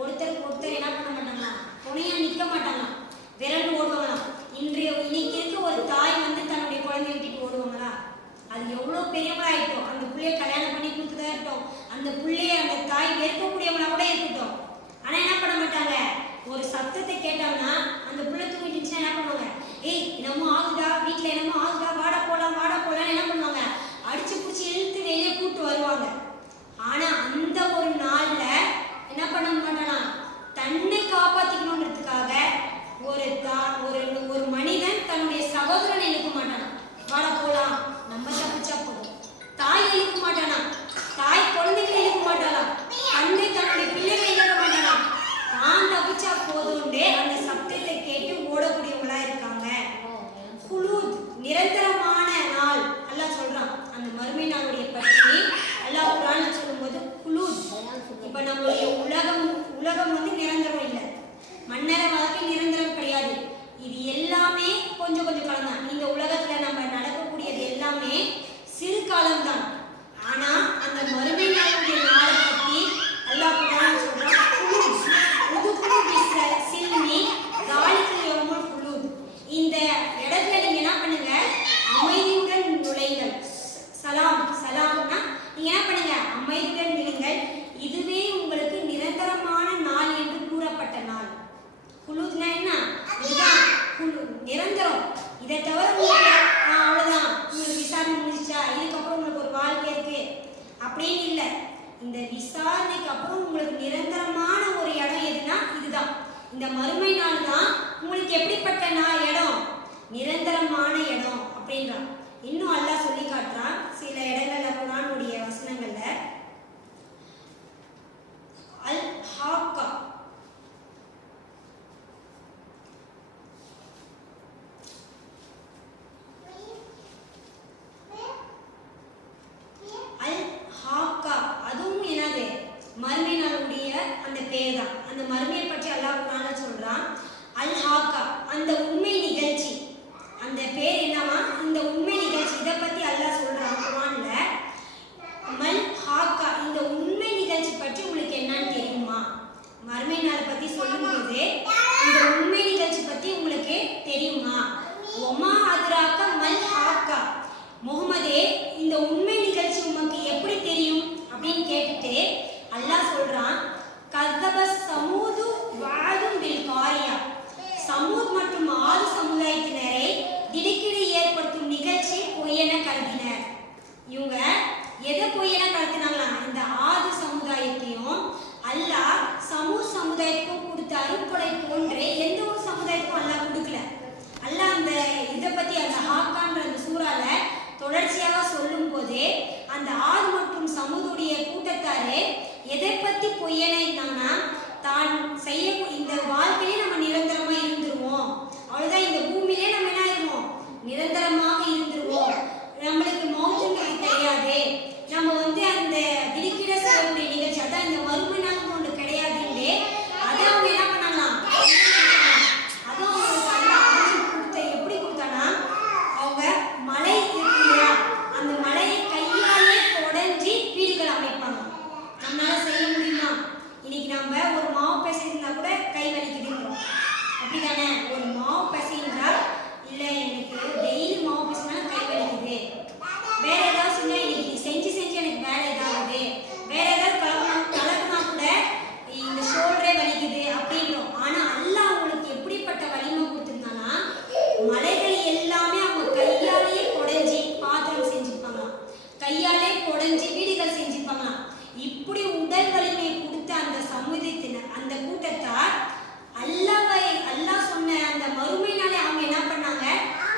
ஒருத்தருக்கு ஒருத்தர் என்ன பண்ண மாட்டாங்களாம்? துணையா நிக்க மாட்டாங்களாம், விரண்டு ஓடுவாங்களாம். இன்னைக்கு இருக்க ஒரு தாய் வந்து தன்னுடைய குழந்தைய விட்டுட்டு ஓடுவாங்களா? அது எவ்வளவு பெரியவங்களாயிட்டோம். அந்த பிள்ளைய கல்யாணம் பண்ணி கொடுத்துதான் இருக்கட்டும், அந்த பிள்ளைய அந்த தாய் வெறுக்கக்கூடியவங்களா கூட இருக்கட்டும். ஆனா என்ன பண்ண மாட்டாங்க? ஒரு சத்தத்தை கேட்டாங்கன்னா அந்த பிள்ளை தூங்கிட்டு என்ன பண்ணுவாங்க? ஏய் என்னமோ ஆகுதா, வீட்டுல என்னமோ ஆகுதா, வாடா போலான்னு என்ன பண்ணுவாங்க? அடிச்சு பிடிச்சி இழுத்து வெளியே கூட்டு வருவாங்க. ஆனா அந்த ஒரு நாள்ல என்ன பண்ண மாட்டானா? தன்னை வாடா போலாம், நம்ம தப்பிச்சா போதும். தாய் எழுப்ப மாட்டானா, தாய் குழந்தைகளை எழுப்ப மாட்டாளா, தந்தை தன்னுடைய பிள்ளைகளை எழுப்ப மாட்டானா, தான் தப்பிச்சா போதும்னே அந்த சப்தத்தை கேட்டு ஓடக்கூடியவங்களா இருக்காங்க. குலூத் நிரந்தரமான நாள் அல்லாஹ் சொல்றான். அந்த மறுமை நாளுடைய பற்றி அல்லாஹ் குர்ஆன்ல சொல்லும்போது குலூத், இப்ப நம்மளுடைய உலகம் வந்து நிரந்தரம் இல்லை, மன்னர வாழ்க்கை நிரந்தரம் கிடையாது. இது எல்லாமே கொஞ்சம் கொஞ்சம் காலம் தான். இந்த உலகத்துல நம்ம நடக்கக்கூடியது எல்லாமே சிறு காலம்தான். ஆனா அந்த மறுமை நாளுடைய நாளை பற்றி அல்லாஹ் குர்ஆன்ல சொல்றான். இந்த இடத்துல நீங்க என்ன பண்ணுங்க, அமைதியுடன் நுழைங்கள். சலாம் சலாம்னா நீங்க என்ன பண்ணுங்க, அமைதியுடன் நுழைங்கள். இதுவே உங்களுக்கு நிரந்தரமான நாள் என்று கூறப்பட்ட நாள். குலூத்னா என்ன, இதுதான் நிரந்தரம். இதை தவிர அவ்வளவுதான், உங்களுக்கு விசாரணை முடிச்சா இதுக்கப்புறம் உங்களுக்கு ஒரு வாழ்க்கை இருக்கு அப்படின்னு இல்லை. இந்த விசாரணைக்கு அப்புறம் உங்களுக்கு நிரந்தரமான ஒரு இடம் எதுனா இதுதான், இந்த மறுமை நாள் தான். உங்களுக்கு எப்படிப்பட்ட இடம், நிரந்தரமான இடம் அப்படின்றான். இன்னும் அல்லாஹ் சொல்லி காட்டுறான் சில இடங்கள்ல, குர்ஆனுடைய வசனங்கள்ல. அல் ஹாக்கா, அல் ஹாக்கா அதுவும் என்னது, மறுமை நாளுடைய அந்த பேர் தான். அந்த மறுமையை பற்றி அல்லாஹ் குர்ஆன்ல சொல்றான். அல் ஹாக்கா அந்த உண்மை நிகழ்ச்சி, அந்த பேர் என்னவா, இந்த உண்மை நிகழ்ச்சி. இதை பத்தி அல்லாஹ் சொல்றான் குர்ஆன்ல. மல் ஹாக்கா, இந்த உண்மை நிகழ்ச்சி பற்றி உங்களுக்கு என்னன்னு தெரியுமா? மறுமை நாள் பத்தி சொல்லும்போது இந்த உண்மை நிகழ்ச்சி பத்தி உங்களுக்கு தெரியுமா? ஒமா அதுராக்க மல் ஹாக்கா, முஹம்மதே இந்த உண்மை நிகழ்ச்சி உமக்கு எப்படி தெரியும் அப்படின்னு கேட்டுட்டு அல்லாஹ் சொல்றான். கதப சமூது வாதும் பில் காரியா, சமூத் மற்றும் ஆது சமுதாயத்தினரை திடுக்கிடு ஏற்படுத்தும் நிகழ்ச்சி பொய்யென கருதினர். இவங்க எதை பொய்யென கருத்தினாங்களா, இந்த ஆது சமுதாயத்தையும் அல்லாஹ் சமூத் சமுதாயத்துக்கும் கொடுத்த அருட்கொடை போன்றே எந்த ஒரு சமுதாயத்துக்கும் அல்லாஹ் கொடுக்கல. அல்லாஹ் அந்த இதை பத்தி அந்த ஹாக்கான்ற அந்த சூறால தொடர்ச்சியாக சொல்லும் போதே அந்த ஆது மற்றும் சமூதுடைய கூட்டத்தாரே எதை பத்தி பொய்யென இருந்தாங்கன்னா, தான் செய்ய இந்த வாழ்க்கையிலே நம்ம நிரந்தரமா இருந்துருவோம், அவ்வளவுதான், இந்த பூமியிலே நம்ம என்ன ஆயிருவோம், நிரந்தரமாக இருந்துருவோம், நம்மளுக்கு மௌத்துங்கிறது கிடையாது, நம்ம வந்து அந்த திடுக்கிட செய்யக்கூடிய நிகழ்ச்சி அதான் இந்த மறுமை நாள் ஒன்று கிடையாதுன்னு அதை அவங்க என்ன பண்ணலாம், அதுவும் அவங்களுக்கு கொடுத்த எப்படி கொடுத்தானா, அவங்க மலை இருக்குல்லையா, அந்த மலையை கையாலே உடைஞ்சி வீடுகள் அமைப்பாங்க. நம்மளால செய்ய முடியுமா? இன்னைக்கு நம்ம ஒரு மாவு பிசைந்தா கூட கை வலிக்குதுன்றோம், அப்படிதானே? ஒரு மாவு பிசைந்தா இல்ல எனக்கு டெய்லி மாவு பிசைனா கை வலிக்குது, வேற ஏதாவது சொன்னா இன்னைக்கு செஞ்சு எனக்கு வேலை ஏதாவது, வேற ஏதாவது கலக்குனா கூட இந்த ஷோல்டரே வலிக்குது அப்படின்றோம். ஆனா அல்லாஹ் அவங்களுக்கு எப்படிப்பட்ட வலிமை கொடுத்துருந்தானா, மலைகள் எல்லாமே அவங்க கையாலேயே குடைஞ்சி பாத்திரம் செஞ்சுப்பாங்களாம், கையாலே குடைஞ்சி வீடுகள் செஞ்சுப்பாங்களாம். இப்படி உடல் வலிமையை கொடுத்த அந்த சமுதாயத்தினர், அந்த கூட்டத்தார் அல்லாஹ் சொன்ன அந்த மறுமை நாளை அவங்க என்ன பண்ணாங்க,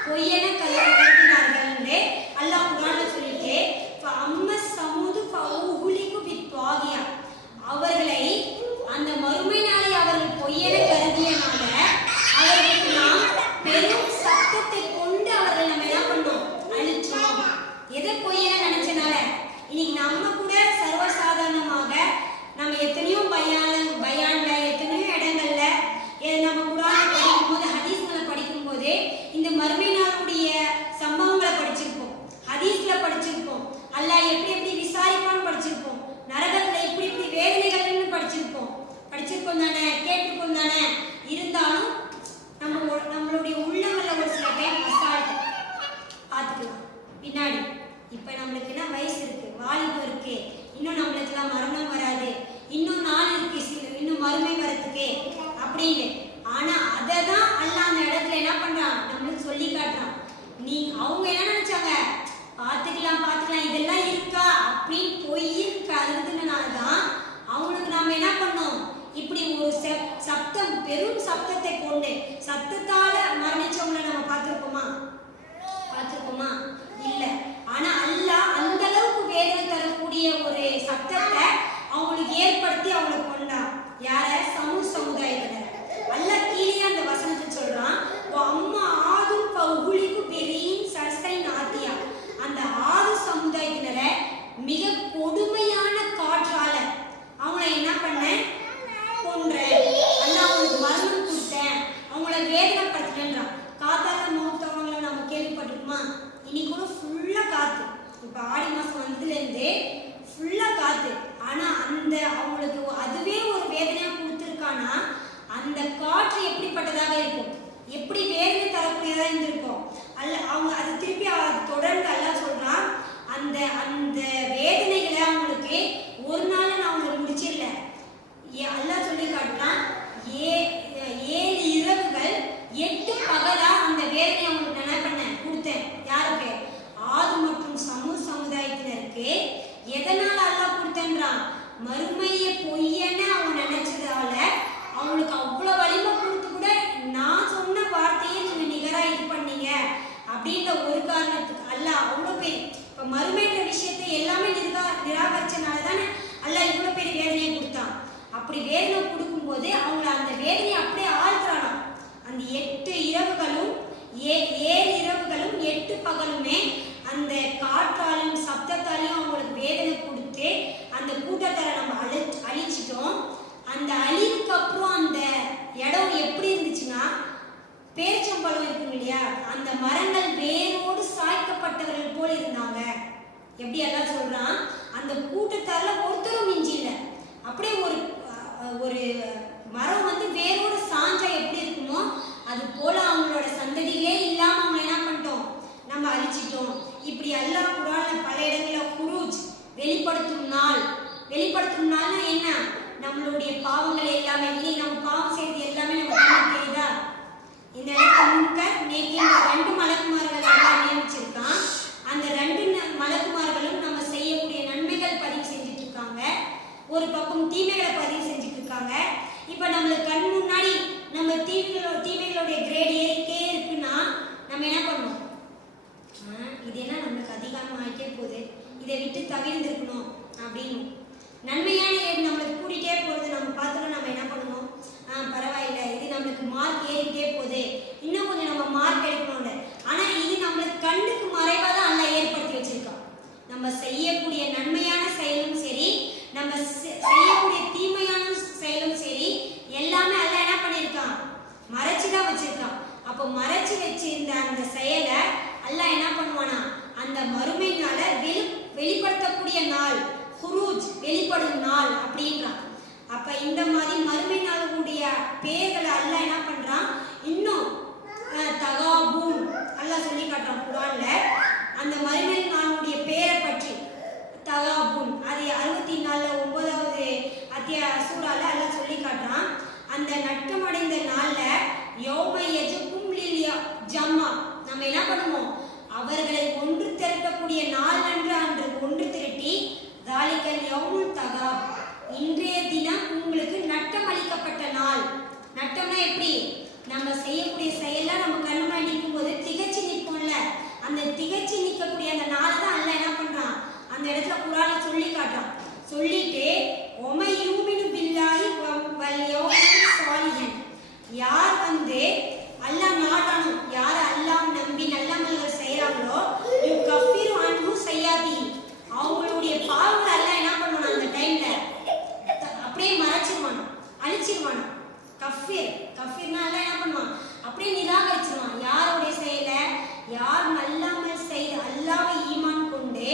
பொய்யென கருதினார்கள். அல்லாஹ் குர்ஆன்ல சொல்லிட்டு அம்ம சமூது ஃபௌஹுலிகு பித்வாகியா, அவர்களை அந்த மறுமை நாளை அவர்கள் பொய்யென கருதியனால அவர்களுக்கு நாம் பெரும் சத்தத்தை கொண்டு அவர்களை நம்ம என்ன பண்ணோம், அழிச்சோம். எதை பொய்யென நினைச்சனால இன்னைக்கு நம்ம கூட சர்வசாதாரணமாக நம்ம எத்தனையோ பயான்ல எத்தனையோ இடங்கள்ல நம்ம குர்ஆனை படிக்கும் போது ஹதீஸ்களை படிக்கும் போதே இந்த மறுமை நாளுடைய சம்பவங்களை படிச்சிருப்போம், ஹதீஸ்ல படிச்சிருப்போம், அல்லாஹ் எப்படி விசாரிப்பான்னு படிச்சிருப்போம், நரகத்துல இப்படி வேதனைகள்னு படிச்சிருப்போம் தானே, கேட்டிருப்போம் தானே. இருந்தாலும் நம்மளுடைய உள்ளங்கள்ல ஒரு சில டைம் அசால்ட் பார்த்துக்கலாம். பின்னாடி இப்ப நம்மளுக்கு என்ன வயசு இருக்கு, வாலிபம் இருக்கு, இன்னும் நம்மளுக்குலாம் மரணம் வராது, இன்னும் நாள் இருக்கு, இன்னும் மறுமை வரத்துக்கு அப்படின்னு. ஆனா அதை தான் அல்லாஹ் அந்த இடத்துல என்ன பண்றான், நம்மளுக்கு சொல்லி காட்டுறான். அவங்க என்ன நினைச்சாங்க, பார்த்துக்கலாம் இதெல்லாம் இருக்கா அப்படின்னு பொய்யின் கருதுனாலதான் அவங்களுக்கு நாம என்ன பண்ணோம், இப்படி ஒரு சப்தம் பெரும் சப்தத்தை கொண்டு சத்தத்தால மரணிச்சவங்களை நம்ம பார்த்துருப்போமா? பார்த்துருக்கோமா? இல்ல. ஆனா அல்லாஹ் அந்த அளவுக்கு வேதனை தரக்கூடிய ஒரு சத்தத்தை அவங்களுக்கு ஏற்படுத்தி அவங்களை கொண்டான். யார? சமுதாயத்தினர். அல்லாஹ் கீழே அந்த வசனத்தை சொல்றான், அம்மா ஆதும் பகுலிக்கு பெரிய சர்சை நாத்தியா. அந்த ஆது சமுதாயத்தினரை மிக கொடுமையான காற்றால அவங்கள என்ன பண்ண? கொன்றேன். அல்லாஹ் அவங்களுக்கு மரணம் கொடுத்தேன், அவங்கள வேதனைப்படுத்தினேன்றான். காத்தால மௌத்தவங்களை நம்ம கேள்விப்பட்டிருக்குமா? இன்னைக்கு கூட ஃபுல்லா காத்து. இப்ப ஆடி மாசம் வந்ததுலேருந்து ஃபுல்லா காத்து. ஆனா அந்த அவங்களுக்கு அதுவே ஒரு வேதனையா கொடுத்துருக்கானா, அந்த காற்று எப்படிப்பட்டதாக இருக்கும்? எப்படி வேதனை தரக்கூடியதா இருந்திருக்கும்? அவங்க அது திருப்பி தொடர்ந்து அல்லாஹ் சொல்றான், அந்த அந்த வேதனைகளை அவங்களுக்கு ஒரு நாள் நான் அவங்களுக்கு முடிச்சிடல. அல்லாஹ் சொல்லி காட்டுறான், 7 இரவுகள் 8 பகலா அந்த வேதனை அவங்களுக்கு என்ன பண்ணேன்? கொடுத்தேன். யாருக்கு? ஆது மற்றும் சமுதாயத்தினருக்கு. எதனால அல்லாஹ் கொடுத்தேன்றான்? மறுமையை பொய்யன்னு அவங்க நினைச்சதால அவங்களுக்கு அவ்வளவு வலிமை கொடுத்து கூட நான் சொன்ன வார்த்தையை நீங்க நிகரா இது பண்ணீங்க அப்படின்ற ஒரு காரணத்துக்கு அல்லாஹ் அவ்வளோ பேர் இப்போ மறுமைன்ற விஷயத்தை எல்லாமே நிராகரிச்சனால தானே அல்லாஹ் இவ்வளோ பேர் வேதனையை கொடுத்தான். அப்படி வேதனை கொடுக்கும்போது அவங்கள அந்த வேதனையை அப்படியே ஆழ்த்துறானா. அந்த 8 இரவுகளும் 7 இரவுகளும் 8 பகலுமே அந்த காற்றாலும் சப்தத்தாலையும் அவங்களுக்கு வேதனை கொடுத்து அந்த கூட்டத்தை நம்ம அழிச்சிட்டோம். அந்த அழிவுக்கு அப்புறம் அந்த இடம் எப்படி இருந்துச்சுன்னா, பேரிச்சம்பழம் இருக்குங்க இல்லையா, அந்த மரங்கள் வேரோடு சாய்க்கப்பட்டவர்கள் போல் இருந்தாங்க. எப்படி எல்லாம் சொல்றான், அந்த கூட்டத்தால ஒருத்தரும் மிஞ்சி இல்லை. அப்படியே ஒரு மரம் வந்து வேரோடு சாஞ்சா எப்படி இருக்குமோ அது போல அவங்களோட சந்ததிகளே இல்லாம அவங்க என்ன பண்ணிட்டோம்? நம்ம அழிச்சிட்டோம். இப்படி அல்லாஹ் குர்ஆன்ல பல இடங்கள்ல குரூஜ் வெளிப்படுத்தும் நாள். வெளிப்படுத்தும் நாள்னா என்ன? நம்மளுடைய பாவங்கள் எல்லாமே, இன்னைக்கு நம்ம பாவம் செய்யறது எல்லாமே நமக்கு தெரியுதா? இந்த இடத்துல முன்கர் நேக்கின்ற 2 மலக்குமார்கள் எல்லாம் நியமிச்சிருக்கான். அந்த 2 மலக்குமார்களும் நம்ம செய்யக்கூடிய நன்மைகள் பதிவு செஞ்சுட்டு இருக்காங்க, ஒரு பக்கம் தீமைகளை பதிவு செஞ்சுட்டு இருக்காங்க. இப்ப நம்மளுக்கு கண் முன்னாடி நம்ம தீமைகளுடைய கிரேட் ஏறிட்டே இருக்குன்னா நம்ம என்ன பண்ணுவோம்? இதெல்லாம் நம்மளுக்கு அதிகமாக ஆகிட்டே போகுது, இதை விட்டு தவிர்ந்திருக்கணும் அப்படின்னு. நன்மையான நம்மளுக்கு கூட்டிகிட்டே போகிறது நம்ம பார்த்தோம்னா நம்ம என்ன பண்ணுவோம்? பரவாயில்ல, இது நம்மளுக்கு மார்க் ஏறிக்கிட்டே போகுது, இன்னும் கொஞ்சம் நம்ம மார்க் எடுக்கணும்னு. ஆனால் இது நம்மளுக்கு கண்ணுக்கு மறைவாக தான் அல்லாஹ் ஏற்படுத்தி வச்சிருக்கான். நம்ம செய்யக்கூடிய நன்மையான செயலும் சரி, நம்ம செய்யக்கூடிய தீமையான செயலும் சரி, எல்லாமே அல்லாஹ் என்ன பண்ணியிருக்கான்? மறைச்சு தான் வச்சிருக்கான். அப்போ மறைச்சு வச்சிருந்த அந்த செயலை அல்லாஹ் என்ன பண்ணுவானா, அந்த மறுமை நாளை வெளிப்படுத்தக்கூடிய நாள், ஹுரூஜ் வெளிப்படும் நாள் அப்படின்றான். அப்ப இந்த மாதிரி மறுமை நாளுடைய பேர்களை அல்லாஹ் என்ன பண்றான்? இன்னும் தகாபூன் அல்லாஹ் சொல்லி காட்டுறான் குர்ஆன்ல. அந்த மறுமை நாளுடைய பேரை பற்றி தகாபூன் அது 64 9வது சூறால அல்லாஹ் சொல்லி காட்டுறான். அந்த நட்டமடைந்த நாள்ல யௌம யஜ்கும் லில் ஜம்மா, நம்ம என்ன பண்ணுவோம்? அவர்களை ஒன்று திரட்டக்கூடிய நாள் அன்று ஒன்று திரட்டி தாலிகல் யௌமுல் தகாப், இன்றைய தினம் உங்களுக்கு நட்டம் அளிக்கப்பட்ட நாள். நட்டம்னா எப்படி? நம்ம செய்யக்கூடிய செயலாம் நம்ம கண்ணு முன்னாடி நிற்கும் போது திகச்சு நிற்போம்ல, அந்த திகச்சு நிற்கக்கூடிய அந்த நாளை தான் அல்லாஹ் என்ன பண்றான்? அந்த இடத்துல குர்ஆன்ல சொல்லி காட்டுறான். சொல்லிட்டு ஒமை யூமினு பில்லாஹி வல் யௌமில் ஸாலிஹின், யார் வந்து அல்லாஹ் நாடானோ, யார் அல்லாஹ் நம்பி நல்லமல்கள் செய்யறாங்களோ, யுகஃபிரு அன்ஹு ஸய்யாதி, அவங்களுடைய பாவங்களை எல்லாம் என்ன பண்ணுவான்? அந்த டைம்ல அப்படியே மறைச்சிருவான், அழிச்சிருவான். கஃபீர்னா எல்லாம் என்ன பண்ணுவான்? அப்படியே நிராகரிச்சிருவான். யாருடைய செயலை? யார் நல்ல அமல் செய்து அல்லாஹ்வை ஈமான் கொண்டு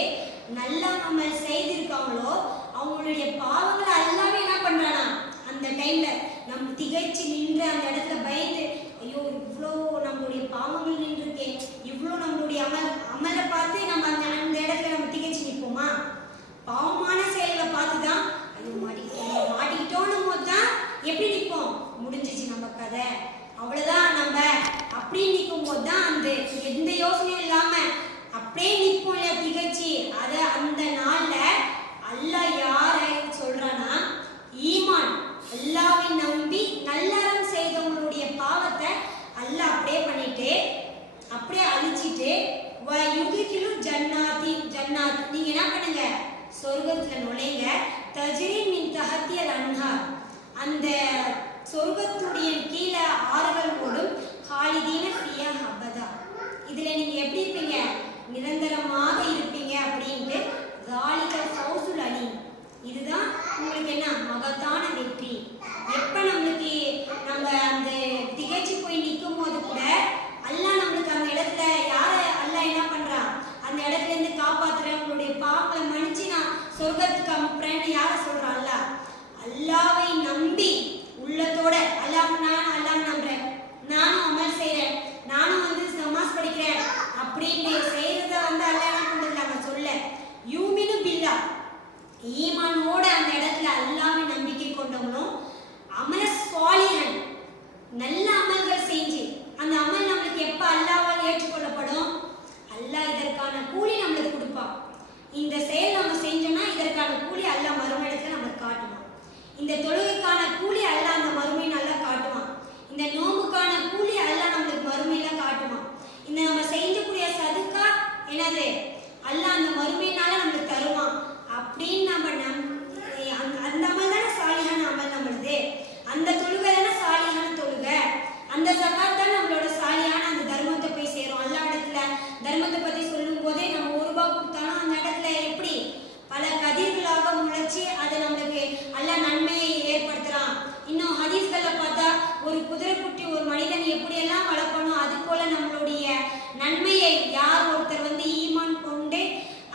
நல்ல அமல் செய்திருக்காங்களோ அவங்களுடைய பாவங்களை அல்லாஹ்வே என்ன பண்றானா? அந்த டைம்ல நம்ம திகைச்சு நின்று அந்த இடத்துல பயந்து, ஐயோ இவ்வளோ நம்மளுடைய பாவங்கள் நின்றுருக்கே, இவ்வளோ நம்மளுடைய அமலை பார்த்து நம்ம அந்த இடத்துல நம்ம திகைச்சு நிற்போமா? பாவமான செயல்களை பார்த்து தான் ஐயோ மாட்டிக்கிட்டோன்னும் போது தான் எப்படி நிற்போம்? முடிஞ்சிச்சு நம்ம கதை, அவ்வளோதான் நம்ம அப்படின்னு நிற்கும் போது தான் அந்த எந்த யோசனையும் இல்லாம அப்படியே நிற்போம் இல்லையா திகழ்ச்சி. அதை அந்த நாள்ல அல்லாஹ் யாரை சொல்றானா? ஈமான் அல்லாஹ்வை நம்பி நல்லறம் செய்தவங்களுடைய பாவத்தை அல்லாஹ் அப்படியே பண்ணிட்டு அப்படியே அழிச்சிட்டு நல்ல அமல்கள் செஞ்சு அந்த அமல் நம்மளுக்கு எப்ப அல்லாஹ்வால் ஏற்றுக்கொள்ளப்படும்? அல்லாஹ் இதற்கான கூலி நம்மளுக்கு கொடுப்பான். இந்த செயல் நம்ம செஞ்சோம்னா இதற்கான கூலி அல்லாஹ் மறுமையிடத்துல நமக்கு காட்டுவான். இந்த தொழுகைக்கான கூலி அல்லாஹ் அந்த மறுமை நல்லா காட்டுவான். இந்த நோம்புக்கான கூலி அல்லாஹ் நம்மளுக்கு மறுமையில காட்டுவான். இந்த நம்ம செஞ்சக்கூடிய சதுக்கா என்னது அல்லாஹ் அந்த மறுமையினால நம்மளுக்கு தருவான் அப்படின்னு அந்த அமல் தானே சாலியான அமல் நம்மளுது. அந்த தொழுகை தானே சாலியான தொழுகை. அந்த ஜகாத் தான் நம்மளோட சாலியான அந்த தர்மத்தை போய் சேரும். அல்லா இடத்துல தர்மத்தை பத்தி சொல்லும் போதே நம்ம 1 ரூபாய் கொடுத்தாலும் அந்த இடத்துல எப்படி பல கதிர்களாக முளைச்சி அதை நம்மளுக்கு அல்லா நன்மையை ஏற்படுத்துறான். இன்னும் ஹதீஸ்கள்ல பார்த்தா ஒரு குதிரைக்குட்டி ஒரு மனிதன் எப்படியெல்லாம் வளர்க்கணும் அது போல நம்மளுடைய நன்மையை யார் ஒருத்தர் ஈமான் கொண்டு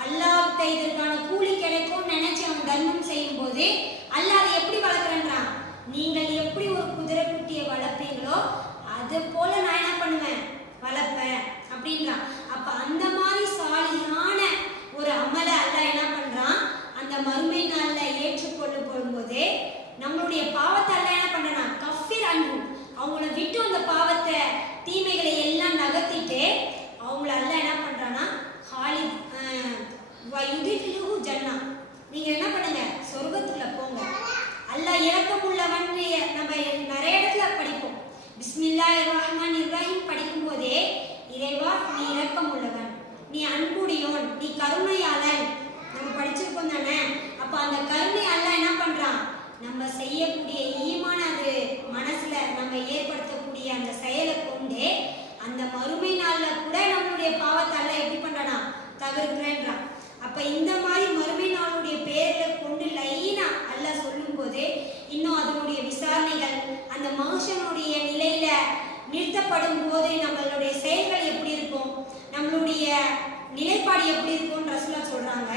அல்லாஹ்கிட்ட இதற்கான கூலி கிடைக்கும் நினைச்சு அவன் தர்மம் செய்யும் போது அல்லாஹ் அதை எப்படி வளர்க்குறன்றான். நீங்கள் எப்படி ஒரு குதிரைக்குட்டியை வளர்ப்பீங்களோ அது போல நான் என்ன பண்ணுவேன் வளர்ப்பேன் அப்படின்றான். அப்ப அந்த மாதிரி சாலியான ஒரு அமலை அல்லாஹ் என்ன பண்றான் அந்த மறுமை நாள்ல ஏற்றுக்கொண்டு போகும்போதே நம்மளுடைய பாவத்தை அல்லாஹ் என்ன பண்றான் கஃபிர் அன்பு அவங்கள விட்டு அந்த பாவத்தை தீமைகளை எல்லாம் நகர்த்திட்டு அவங்கள அல்லாஹ் என்ன பண்றானா ஹாலித் வயுதிலுஹு ஜன்னா நீங்க என்ன பண்ணுங்க சொர்க்கத்துக்குள்ள போங்க. அல்லாஹ் இரக்கமுள்ளவன் நம்ம நிறைய இடத்துல படிப்போம். பிஸ்மில்லாஹிர் ரஹ்மானிர் ரஹீம் படிக்கும் போதே இறைவா நீ இரக்கமுள்ளவன், நீ அன்புடையோன், நீ கருணையாளன் நம்ம படிச்சிருக்கோம் தானே. அப்ப அந்த கருணை அல்லாஹ் என்ன பண்றான் நம்ம செய்யக்கூடிய ஈமான அது மனசுல நம்ம ஏற்படுத்தக்கூடிய அந்த செயலை கொண்டு அந்த மறுமை நாள்ல கூட நம்மளுடைய பாவத்தை அல்லாஹ் எப்படி பண்றானா தவிர்க்கிறேன்றான். அப்ப இந்த மாதிரி மறுமை நாளுடைய பேர்களை கொண்டு லைனா அல்லாஹ் சொல்லும் போது இன்னும் அதனுடைய விசாரணைகள் அந்த மனுஷனுடைய நிலையில நிறுத்தப்படும் போது நம்மளுடைய செயல்கள் எப்படி இருக்கும், நம்மளுடைய நிலைப்பாடு எப்படி இருக்கும்னு ரசூலா சொல்றாங்க.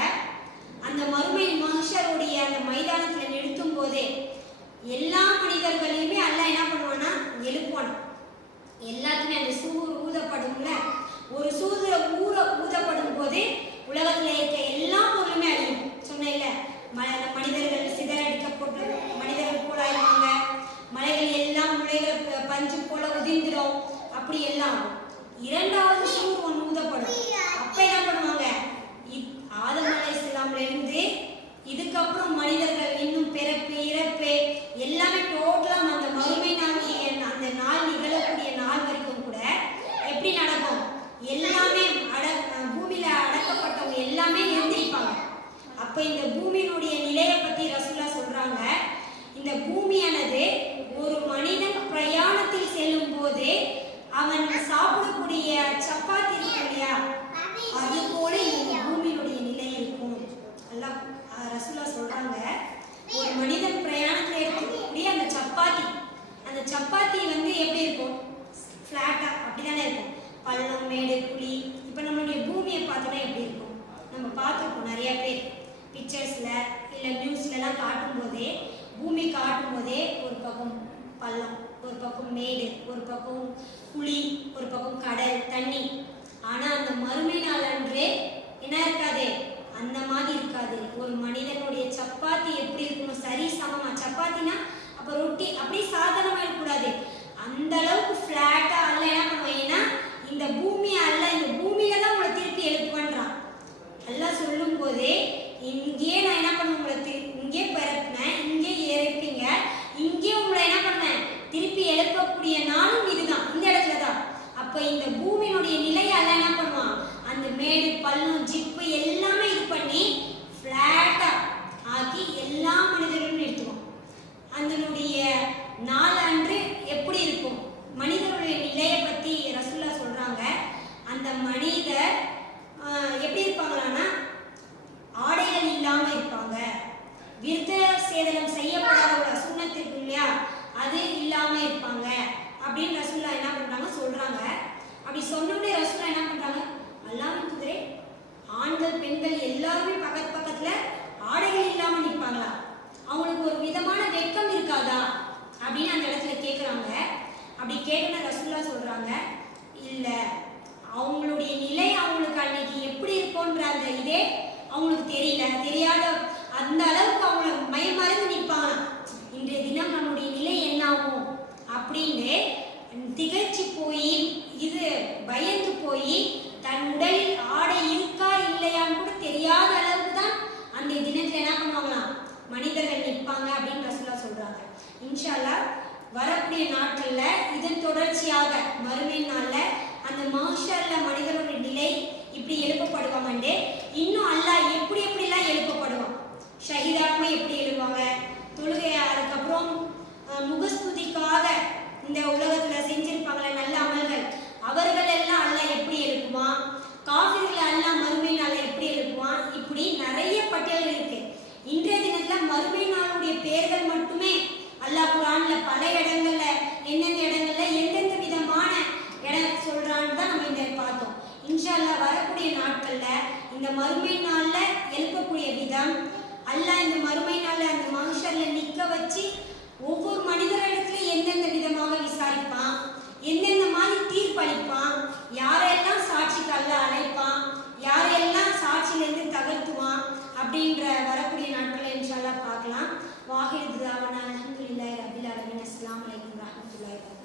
அந்த மறுமை மனுஷருடைய அந்த மைதானத்துல நிறுத்தும் போதே எல்லா மனிதர்களையுமே அல்லாஹ் என்ன பண்ணுவானா எழுப்புவான். எல்லாத்துமே அந்த சூர் ஊதப்படும்ல, ஒரு சூர் ஊதப்படும் போது உலகத்துல இருக்க எல்லா பொருளுமே அழியும். சொன்னேன்ல மனிதர்கள் சிதறடிக்கப்பட்டு மனிதர்கள் போல ஆயிடுவாங்க, மலைகள் எல்லாம் முளைகள் பஞ்சு போல உதிர்ந்துடும், அப்படி எல்லாம். இரண்டாவது சூர் ஒன்று ஊதப்படும். அப்ப என்ன பண்ணுவாங்க ஆதம் அலைஹிஸ்ஸலாம்ல இருந்து இதுக்கப்புறம் மனிதர்கள் இன்னும் பிறப்பு இறப்பு எல்லாமே டோட்டலா அந்த மறுமை நாளுடைய அந்த நாள் நிகழக்கூடிய நாள் வரைக்கும் கூட எப்படி நடக்கும் எல்லாமே பூமியில அடக்கப்பட்டவங்க எல்லாமே எழுந்திருப்பாங்க. அப்ப இந்த பூமியினுடைய நிலையை பத்தி ரசூலா சொல்றாங்க. இந்த பூமியானது ஒரு மனிதன் பிரயாணத்தில் செல்லும் போது அவன் சாப்பிடக்கூடிய சப்பாத்தி இருக்கும் இல்லையா அது போல இந்த பூமியினுடைய நிலை இருக்கும். அல்லாஹ் ரசூலா சொல்றாங்க ஒரு மனிதன் பிரயாணத்துல இருக்கக்கூடிய அந்த சப்பாத்தி எப்படி இருக்கும் ஃபிளாட்டா அப்படிதானே இருக்கும், பள்ளம் மேடு குழி. இப்போ நம்மளுடைய பூமியை பார்த்தோன்னா எப்படி இருக்கும் நம்ம பார்த்துருக்கோம். நிறைய பேர் பிக்சர்ஸ்ல இல்லை நியூஸ்லலாம் காட்டும் போதே பூமி காட்டும் போதே ஒரு பக்கம் பள்ளம், ஒரு பக்கம் மேடு, ஒரு பக்கம் குழி, ஒரு பக்கம் கடல் தண்ணி. ஆனா அந்த மறுமை நாள் அன்றே என்ன இருக்காது அந்த மாதிரி இருக்காது. ஒரு மனிதனுடைய சப்பாத்தி எப்படி இருக்கணும் சரி சமமா. சப்பாத்தினா அப்ப ரொட்டி அப்படி சாதாரணமா இருக்கக்கூடாது, அந்த அளவுக்கு ஃபிளாட்டா அல்ல என்ன பண்ணுவோம். ஏன்னா இந்த பூமி அல்ல, இந்த பூமியில தான் உங்களை திருப்பி எழுப்புவான்றான் எல்லாம் சொல்லும் போதே. இங்கேயே நான் என்ன பண்ணுவேன் உங்களை இங்கே பிறப்பினேன், இங்கே இறப்பீங்க, இங்கே உங்களை என்ன பண்ணேன் திருப்பி எழுப்பக்கூடிய நாளும் இதுதான், இந்த இடத்துல தான். அப்ப இந்த பூமியினுடைய நிலையால என்ன பண்ணுவான் அந்த மேடு பள்ளம் ஜிப்பு எல்லாமே இது பண்ணி ஃபிளாட்டா ஆக்கி எல்லா மனிதர்களும் நிறுத்துவோம். அதனுடைய நாள் அன்று எப்படி இருக்கும் மனிதர்களுடைய நிலையை பத்தி ரசூலா சொல்றாங்க. அந்த மனிதர் எப்படி இருப்பாங்களான்னா ஆடைகள் இல்லாம இருப்பாங்க, விருத்த சேதனம் செய்யப்படாத ஒரு சுண்ணத்திற்கு இல்லையா அது இல்லாம இருப்பாங்க அப்படின்னு ரசூலா என்ன பண்றாங்க சொல்றாங்க. அப்படி சொன்னோடனே ரசூலா என்ன பண்றாங்க அல்லாஹ்வின் தூதரே ஆண்கள் பெண்கள் எல்லாருமே பக்கத்துல ஆடைகள் இல்லாம நிற்பாங்களா, அவங்களுக்கு ஒரு விதமான வெட்கம் இருக்காதா அப்படின்னு அந்த இடத்துல கேட்குறாங்க. அப்படி கேட்டோன்னா ரசூலா சொல்றாங்க இல்ல, அவங்களுடைய நிலை அவங்களுக்கு அன்னைக்கு எப்படி இருக்கும்ன்ற அந்த இதே அவங்களுக்கு தெரியாத அந்த அளவுக்கு அவங்க மயமறந்து நிற்பாங்க. இன்றைய தினம் நம்முடைய நிலை என்ன ஆகும் அப்படின்னு திகைச்சு போய் இது பயந்து போய் தன் உடலில் ஆடை இருக்கா இல்லையான்னு கூட தெரியாத அளவுக்கு தான் அந்த தினத்துல என்ன பண்ணுவாங்களாம், மனிதர்கள் நிற்பாங்க அப்படின்னு ரசூலுல்லாஹ் சொல்றாங்க. இன்ஷா அல்லாஹ் வரக்கூடிய நாட்கள்ல இதன் தொடர்ச்சியாக மறுமை நாள்ல அந்த மஹ்ஷர்ல மனிதனுடைய நிலை இப்படி எழுப்பப்படுவாங்கண்டே, இன்னும் அல்லாஹ் எப்படி எப்படிலாம் எழுப்பப்படுவான், ஷஹீதாக்களும் எப்படி எழுவாங்க, தொழுகை அதுக்கப்புறம் முகஸ்துதிக்காக இந்த உலகத்துல செஞ்சிருப்பாங்களே நல்ல அமல்கள் அவர்கள் எல்லாம் அல்லாஹ் எப்படி எழுப்புவான், காஃபிர்கள் அல்லாஹ் மறுமை நாள்ல எப்படி எழுப்புவான், இப்படி நிறைய பட்டியல் இருக்கு. இன்றைய தினத்துல மறுமை நாளுடைய பெயர்கள் மட்டுமே அல்லாஹ் குர்ஆன்ல பல இடங்கள்ல எந்தெந்த இடங்கள்ல எந்தெந்த விதமான இடம் சொல்றான்னு தான் நம்ம இந்த பார்த்தோம். இன்ஷா அல்லாஹ் வரக்கூடிய நாட்கள்ல இந்த மறுமை நாள்ல எழுப்பக்கூடிய விதம், அல்லாஹ் இந்த மறுமை நாள்ல அந்த மஹ்ஷர்ல நிக்க வச்சு ஒவ்வொரு மனிதரிடத்துல எந்தெந்த விதமாக விசாரிப்பான், எந்தெந்த மாதிரி தீர்ப்பளிப்பான், யாரெல்லாம் சாட்சிக்கு அல்லாஹ் அழைப்பான், யாரெல்லாம் சாட்சியிலிருந்து தகர்த்துவான் அப்படின்ற வரக்கூடிய நாட்களை இன்ஷா அல்லாஹ் பார்க்கலாம். வாஹிர் தாவானா அல்ஹம்துலில்லாஹி ரப்பில் ஆலமீன். அஸ்ஸலாமு அலைக்கும் வரஹ்மத்துல்லாஹி வபரகாத்துஹு.